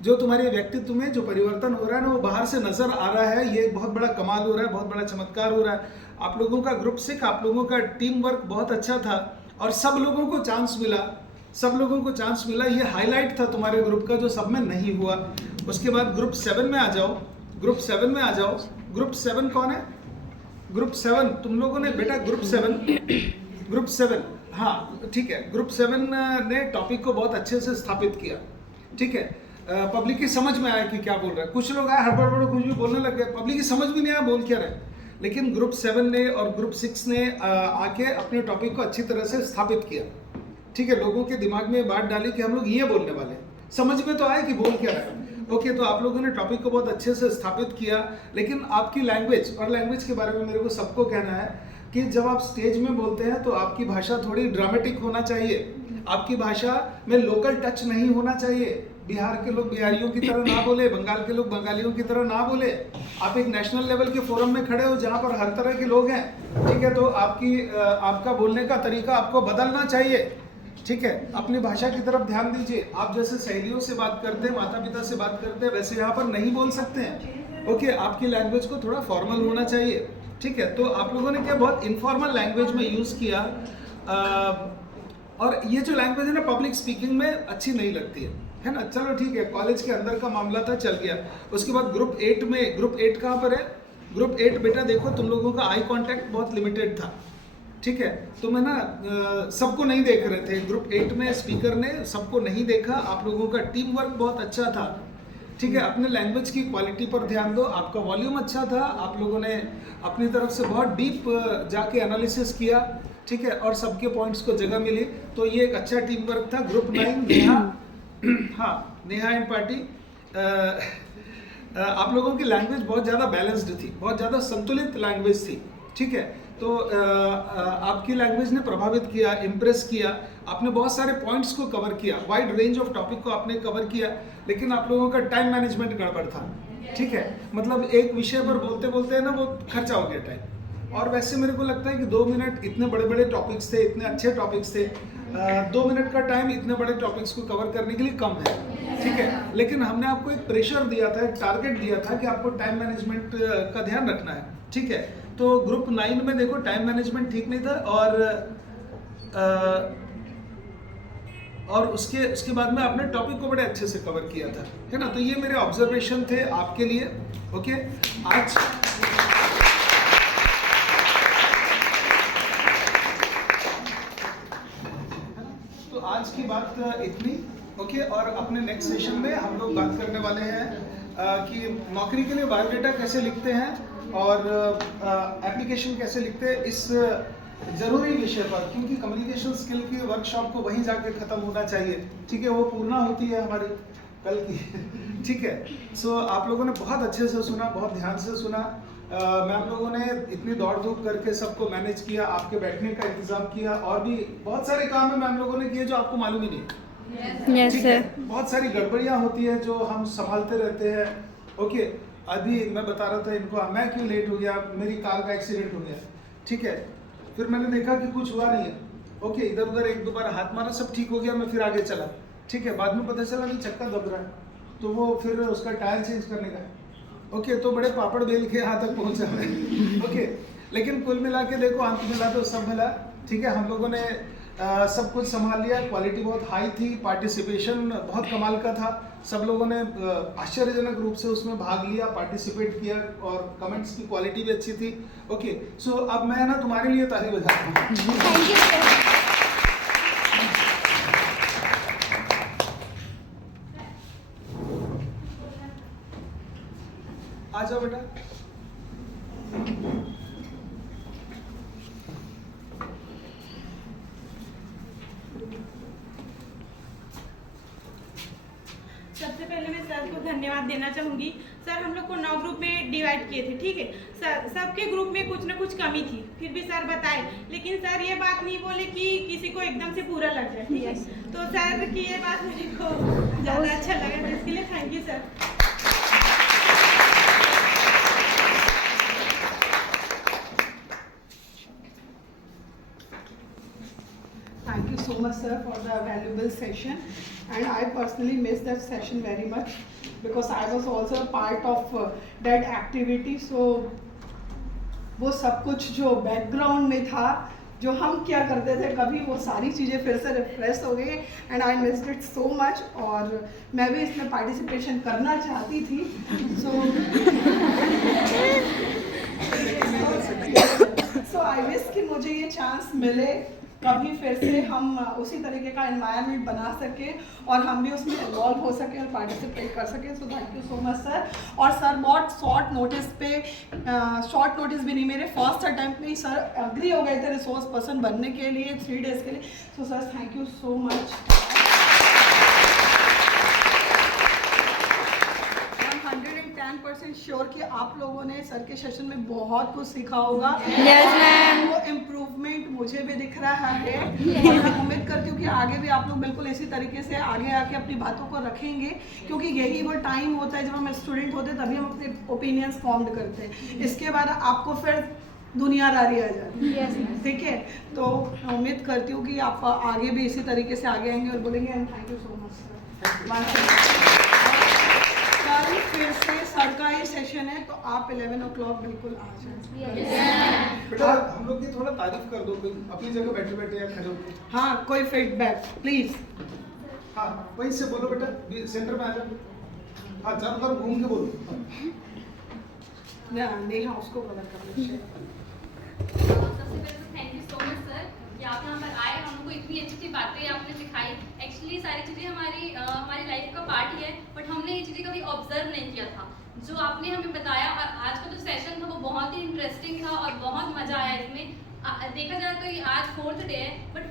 जो तुम्हारे व्यक्तित्व में जो परिवर्तन हो रहा है ना, वो बाहर से नजर आ रहा है। ये बहुत बड़ा कमाल हो रहा है, बहुत बड़ा चमत्कार हो रहा है। आप लोगों का ग्रुप सिक, आप लोगों का टीम वर्क बहुत अच्छा था और सब लोगों को चांस मिला, सब लोगों को चांस मिला। ये हाईलाइट था तुम्हारे ग्रुप का, जो सब में नहीं हुआ। उसके बाद ग्रुप 7 में आ जाओ, ग्रुप 7 में आ जाओ। ग्रुप 7 कौन है? ग्रुप 7 तुम लोगों ने बेटा, ग्रुप 7 हाँ ठीक है। ग्रुप 7 ने टॉपिक को बहुत अच्छे से स्थापित किया, ठीक है। पब्लिक की समझ में आया कि क्या बोल रहा है। कुछ लोग आए हड़बड़ कुछ भी बोलने लग गए, पब्लिक की समझ भी नहीं आया बोल क्या रहे। लेकिन ग्रुप 7 ने और ग्रुप 6 ने आके अपने टॉपिक को अच्छी तरह से स्थापित किया, ठीक है। लोगों के दिमाग में बात डाली कि हम लोग ये बोलने वाले हैं, समझ में तो आए कि बोल क्या रहा है। ओके, तो आप लोगों ने टॉपिक को बहुत अच्छे से स्थापित किया। लेकिन आपकी लैंग्वेज, और लैंग्वेज के बारे में मेरे को सबको कहना है कि जब आप स्टेज में बोलते हैं तो आपकी भाषा थोड़ी ड्रामेटिक होना चाहिए। आपकी भाषा में लोकल टच नहीं होना चाहिए। बिहार के लोग बिहारियों की तरह ना बोले, बंगाल के लोग बंगालियों की तरह ना बोले। आप एक नेशनल लेवल के फोरम में खड़े हो जहाँ पर हर तरह के लोग हैं, ठीक है। तो आपका बोलने का तरीका आपको बदलना चाहिए, ठीक है। अपनी भाषा की तरफ ध्यान दीजिए। आप जैसे सहेलियों से बात करते हैं, माता पिता से बात करते हैं, वैसे यहाँ पर नहीं बोल सकते हैं। ओके, आपकी लैंग्वेज को थोड़ा फॉर्मल होना चाहिए, ठीक है। तो आप लोगों ने क्या बहुत इनफॉर्मल लैंग्वेज में यूज़ किया, और ये जो लैंग्वेज है ना पब्लिक स्पीकिंग में अच्छी नहीं लगती है ना। चलो ठीक है, कॉलेज के अंदर का मामला था, चल गया। उसके बाद ग्रुप 8 में, ग्रुप 8 कहाँ पर है? ग्रुप 8 बेटा देखो, तुम लोगों का आई कांटेक्ट बहुत लिमिटेड था, ठीक है। तो मैं ना सबको नहीं देख रहे थे। ग्रुप 8 में स्पीकर ने सबको नहीं देखा। आप लोगों का टीम वर्क बहुत अच्छा था, ठीक है। अपने लैंग्वेज की क्वालिटी पर ध्यान दो। आपका वॉल्यूम अच्छा था, आप लोगों ने अपनी तरफ से बहुत डीप जाके एनालिसिस किया, ठीक है, और सबके पॉइंट्स को जगह मिली। तो ये एक अच्छा टीम वर्क था। ग्रुप 9 नेहा, हाँ नेहा एंड पार्टी, आप लोगों की लैंग्वेज बहुत ज़्यादा बैलेंस्ड थी, बहुत ज़्यादा संतुलित लैंग्वेज थी, ठीक है। तो आपकी लैंग्वेज ने प्रभावित किया, इम्प्रेस किया। आपने बहुत सारे पॉइंट्स को कवर किया, वाइड रेंज ऑफ टॉपिक को आपने कवर किया। लेकिन आप लोगों का टाइम मैनेजमेंट गड़बड़ था, ठीक है। मतलब एक विषय पर बोलते बोलते ना वो खर्चा हो गया टाइम। और वैसे मेरे को लगता है कि 2 मिनट, इतने बड़े बड़े टॉपिक्स थे, इतने अच्छे टॉपिक्स थे, 2 मिनट का टाइम इतने बड़े टॉपिक्स को कवर करने के लिए कम है, ठीक है। लेकिन हमने आपको एक प्रेशर दिया था, एक टारगेट दिया था कि आपको टाइम मैनेजमेंट का ध्यान रखना है, ठीक है। तो ग्रुप 9 में देखो टाइम मैनेजमेंट ठीक नहीं था, और उसके बाद में आपने टॉपिक को बड़े अच्छे से कवर किया था, है ना। तो ये मेरे ऑब्जर्वेशन थे आपके लिए, ओके। तो आज की बात इतनी, ओके। और अपने नेक्स्ट सेशन में हम लोग बात करने वाले हैं कि नौकरी के लिए बायोडेटा कैसे लिखते हैं और एप्लीकेशन कैसे लिखते हैं, इस ज़रूरी विषय पर। क्योंकि कम्युनिकेशन स्किल की वर्कशॉप को वहीं जाके ख़त्म होना चाहिए, ठीक है। वो पूर्णा होती है हमारी कल की, ठीक है। सो आप लोगों ने बहुत अच्छे से सुना, बहुत ध्यान से सुना। मैम लोगों ने इतनी दौड़ धूप करके सबको मैनेज किया, आपके बैठने का इंतज़ाम किया, और भी बहुत सारे काम है मैम लोगों ने किए जो आपको मालूम ही नहीं। Yes sir. बहुत सारी गड़बड़ियाँ होती है जो हम संभालते रहते हैं, ओके। अभी मैं बता रहा था इनको, मैं क्यों लेट हो गया, मेरी कार का एक्सीडेंट हो गया, ठीक है। फिर मैंने देखा कि कुछ हुआ नहीं है, ओके। इधर उधर 1-2 बार हाथ मारा, सब ठीक हो गया, मैं फिर आगे चला, ठीक है। बाद में पता चला कि चक्का दब रहा है, तो वो फिर उसका टायर चेंज करने का है, ओके। तो बड़े पापड़ बेल के यहाँ तक पहुँचा मैं, ओके। लेकिन कुल मिला के देखो, अंत मिला तो सब मिला, ठीक है। हम लोगों ने सब कुछ संभाल लिया। क्वालिटी बहुत हाई थी, पार्टिसिपेशन बहुत कमाल का था। सब लोगों ने आश्चर्यजनक रूप से उसमें भाग लिया, पार्टिसिपेट किया, और कमेंट्स की क्वालिटी भी अच्छी थी, ओके। सो अब मैं ना तुम्हारे लिए ताली बजाता हूँ। Thank you sir. आ जाओ बेटा। सबसे पहले मैं सर को धन्यवाद देना चाहूँगी। सर हम लोग को 9 ग्रुप में डिवाइड किए थे, ठीक है। सर सबके ग्रुप में कुछ ना कुछ कमी थी, फिर भी सर बताए। लेकिन सर ये बात नहीं बोले कि किसी को एकदम से पूरा लग जाए, ठीक है। तो सर की ये बात मेरे को ज़्यादा अच्छा लगा, तो इसके लिए thank you sir. valuable session, and I personally missed that session very much because I was also a part of that activity. So वो सब कुछ जो बैकग्राउंड में था, जो हम क्या करते थे कभी, वो सारी चीज़ें फिर से रिफ्रेश हो गई and I missed it so much. और मैं भी इसमें पार्टिसिपेशन करना चाहती थी. सो आई विश कि मुझे ये चांस मिले, कभी फिर से हम उसी तरीके का एनवायरनमेंट बना सकें और हम भी उसमें इन्वॉल्व हो सकें और पार्टिसिपेट कर सकें. So thank you so much sir. और सर बहुत शॉर्ट नोटिस भी नहीं, मेरे फर्स्ट अटैम्प्ट में ही सर अग्री हो गए थे रिसोर्स पर्सन बनने के लिए 3 डेज़ के लिए. So sir thank you so much. 110% sure कि आप लोगों ने सर के सेशन में बहुत कुछ सीखा होगा. वो इम्प्रूवमेंट मुझे भी दिख रहा है और मैं उम्मीद करती हूँ कि आगे भी आप लोग बिल्कुल इसी तरीके से आगे आके अपनी बातों को रखेंगे, क्योंकि यही वो टाइम होता है जब हम स्टूडेंट होते हैं, तभी हम अपने ओपिनियंस फॉर्म्ड करते हैं. इसके बाद आपको फिर दुनियादारी आ जाती है. ठीक है, तो उम्मीद करती हूँ कि आप आगे भी इसी तरीके से आगे आएंगे और बोलेंगे. And thank you so much sir. कल फिर से सर का ही सेशन है, तो आप 11 o'clock बिल्कुल आ जाए. बेटा हम लोग की थोड़ा तारीफ कर दो, अपनी जगह बैठे बैठे या खड़े होकर. हाँ, कोई फीडबैक प्लीज. हाँ वहीं से बोलो बेटा, सेंटर में आ जाओ. हाँ चारों तरफ घूम के बोलो. नेहा उसको कवर कर लो. सबसे पहले तो thank you so much sir कि आप यहाँ पर आए, हमको इतनी अच्छी अच्छी बातें आपने सिखाई. एक्चुअली सारी चीज़ें हमारी लाइफ का पार्ट ही है, बट हमने ये चीज़ें कभी ऑब्जर्व नहीं किया था जो आपने हमें बताया. और आज का जो सेशन था वो बहुत ही इंटरेस्टिंग था और बहुत मज़ा आया इसमें. देखा जाए तो ये आज 4th डे है, बट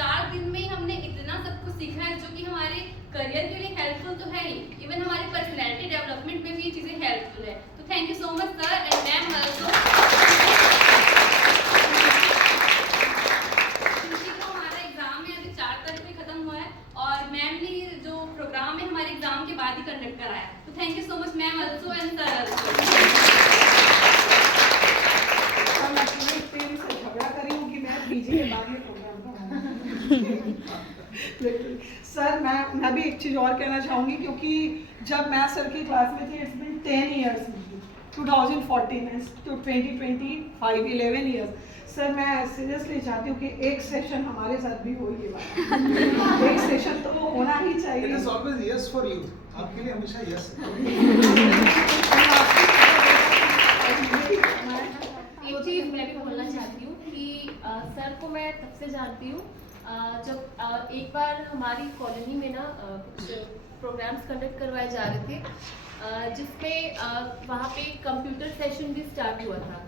4 दिन में ही हमने इतना सब कुछ सीखा है जो कि हमारे करियर के लिए हेल्पफुल तो है ही, इवन हमारी पर्सनैलिटी डेवलपमेंट में भी ये चीज़ें हेल्पफुल है. तो thank you so much sir and ma'am also. Programme है हमारे एग्जाम के बाद ही कंडक्ट कराया. तो thank you so much ma'am also and sir also. मैं पूरे टीम से झगड़ा करी हूँ कि मैं पीजी के बाद में प्रोग्राम कराऊँ. सर मैं भी एक चीज़ और कहना चाहूँगी, क्योंकि जब मैं सर की क्लास में थी, it's been 10 years, 2014 to 2025, 11 years. Sir मैं सीरियसली चाहती हूँ कि एक सेशन हमारे साथ भी हो. ये बात एक सेशन तो होना ही चाहिए. It is always yes for you. आपके लिए हमेशा yes. एक चीज़ मैं भी बोलना चाहती हूँ कि सर को मैं तब से जानती हूँ जब एक बार हमारी कॉलोनी में ना कुछ प्रोग्राम्स कंडक्ट करवाए जा रहे थे, जिसमें वहाँ पे कंप्यूटर सेशन भी स्टार्ट हुआ था.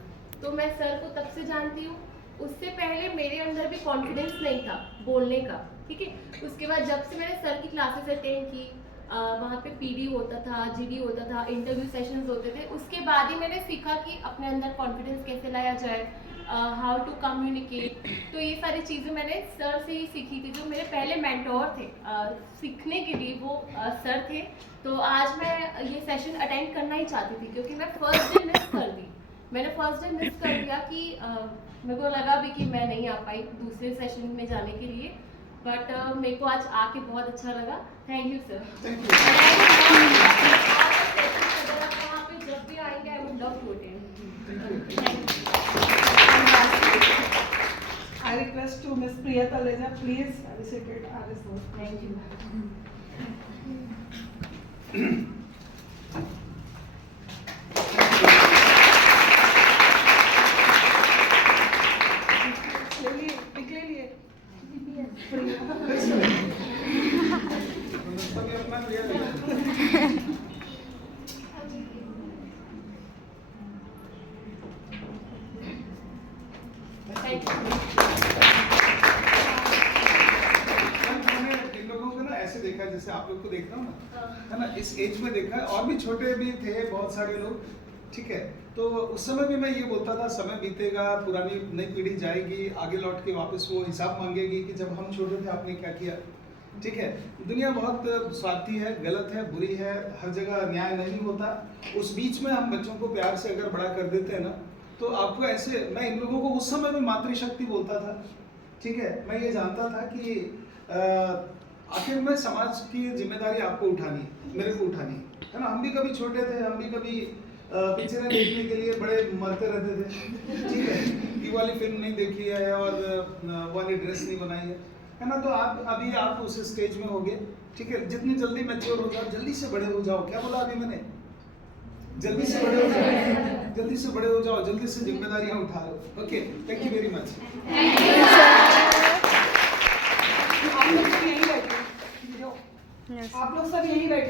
तो मैं सर को तब से जानती हूँ. उससे पहले मेरे अंदर भी कॉन्फिडेंस नहीं था बोलने का. ठीक है, उसके बाद जब से मैंने सर की क्लासेस अटेंड की, वहाँ पे पीडी होता था, जीडी होता था, इंटरव्यू सेशंस होते थे, उसके बाद ही मैंने सीखा कि अपने अंदर कॉन्फिडेंस कैसे लाया जाए, हाउ टू कम्युनिकेट. तो ये सारी चीज़ें मैंने सर से ही सीखी थी. जो मेरे पहले मेंटोर थे सीखने के लिए, वो सर थे. तो आज मैं ये सेशन अटेंड करना ही चाहती थी, क्योंकि मैं फर्स्ट डे मिस कर दी. मैंने फर्स्ट डे मिस कर दिया कि मेरे को लगा भी कि मैं नहीं आ पाई दूसरे सेशन में जाने के लिए, बट मेरे को आज आके बहुत अच्छा लगा. Thank you sir. वहाँ पे जब भी आएंगे I would love to attend. I request to Miss Priya Taleja, please facilitate our resource. Thank you. जैसे आप लोग को देख रहा हूँ ना, है ना, इस एज में देखा है. और भी छोटे भी थे बहुत सारे लोग. ठीक है, तो उस समय भी मैं ये बोलता था समय बीतेगा, पुरानी नई पीढ़ी जाएगी, आगे लौट के वापस वो हिसाब मांगेगी कि जब हम छोटे थे आपने क्या किया. ठीक है, दुनिया बहुत स्वार्थी है, गलत है, बुरी है, हर जगह न्याय नहीं होता. उस बीच में हम बच्चों को प्यार से अगर बड़ा कर देते हैं ना, तो आपको ऐसे, मैं इन लोगों को उस समय में मातृशक्ति बोलता था. ठीक है, मैं ये जानता था कि आखिर में समाज की जिम्मेदारी आपको उठानी है, मेरे को उठानी है ना। हम भी कभी छोटे थे, हम भी कभी पिक्चरें देखने के लिए बड़े मरते रहते थे, ठीक है, ये वाली फिल्म नहीं देखी है और वाली ड्रेस नहीं बनाई है ना। तो आप अभी आप उस स्टेज में हो गए, ठीक है। जितनी जल्दी मैच्योर हो जाओ, जल्दी से बड़े हो जाओ। क्या बोला अभी मैंने? जल्दी से बड़े हो जाओ, जल्दी से बड़े हो जाओ, जल्दी से जिम्मेदारियां उठा लो। Okay, thank you very much. आप लोग सब यहीं बैठे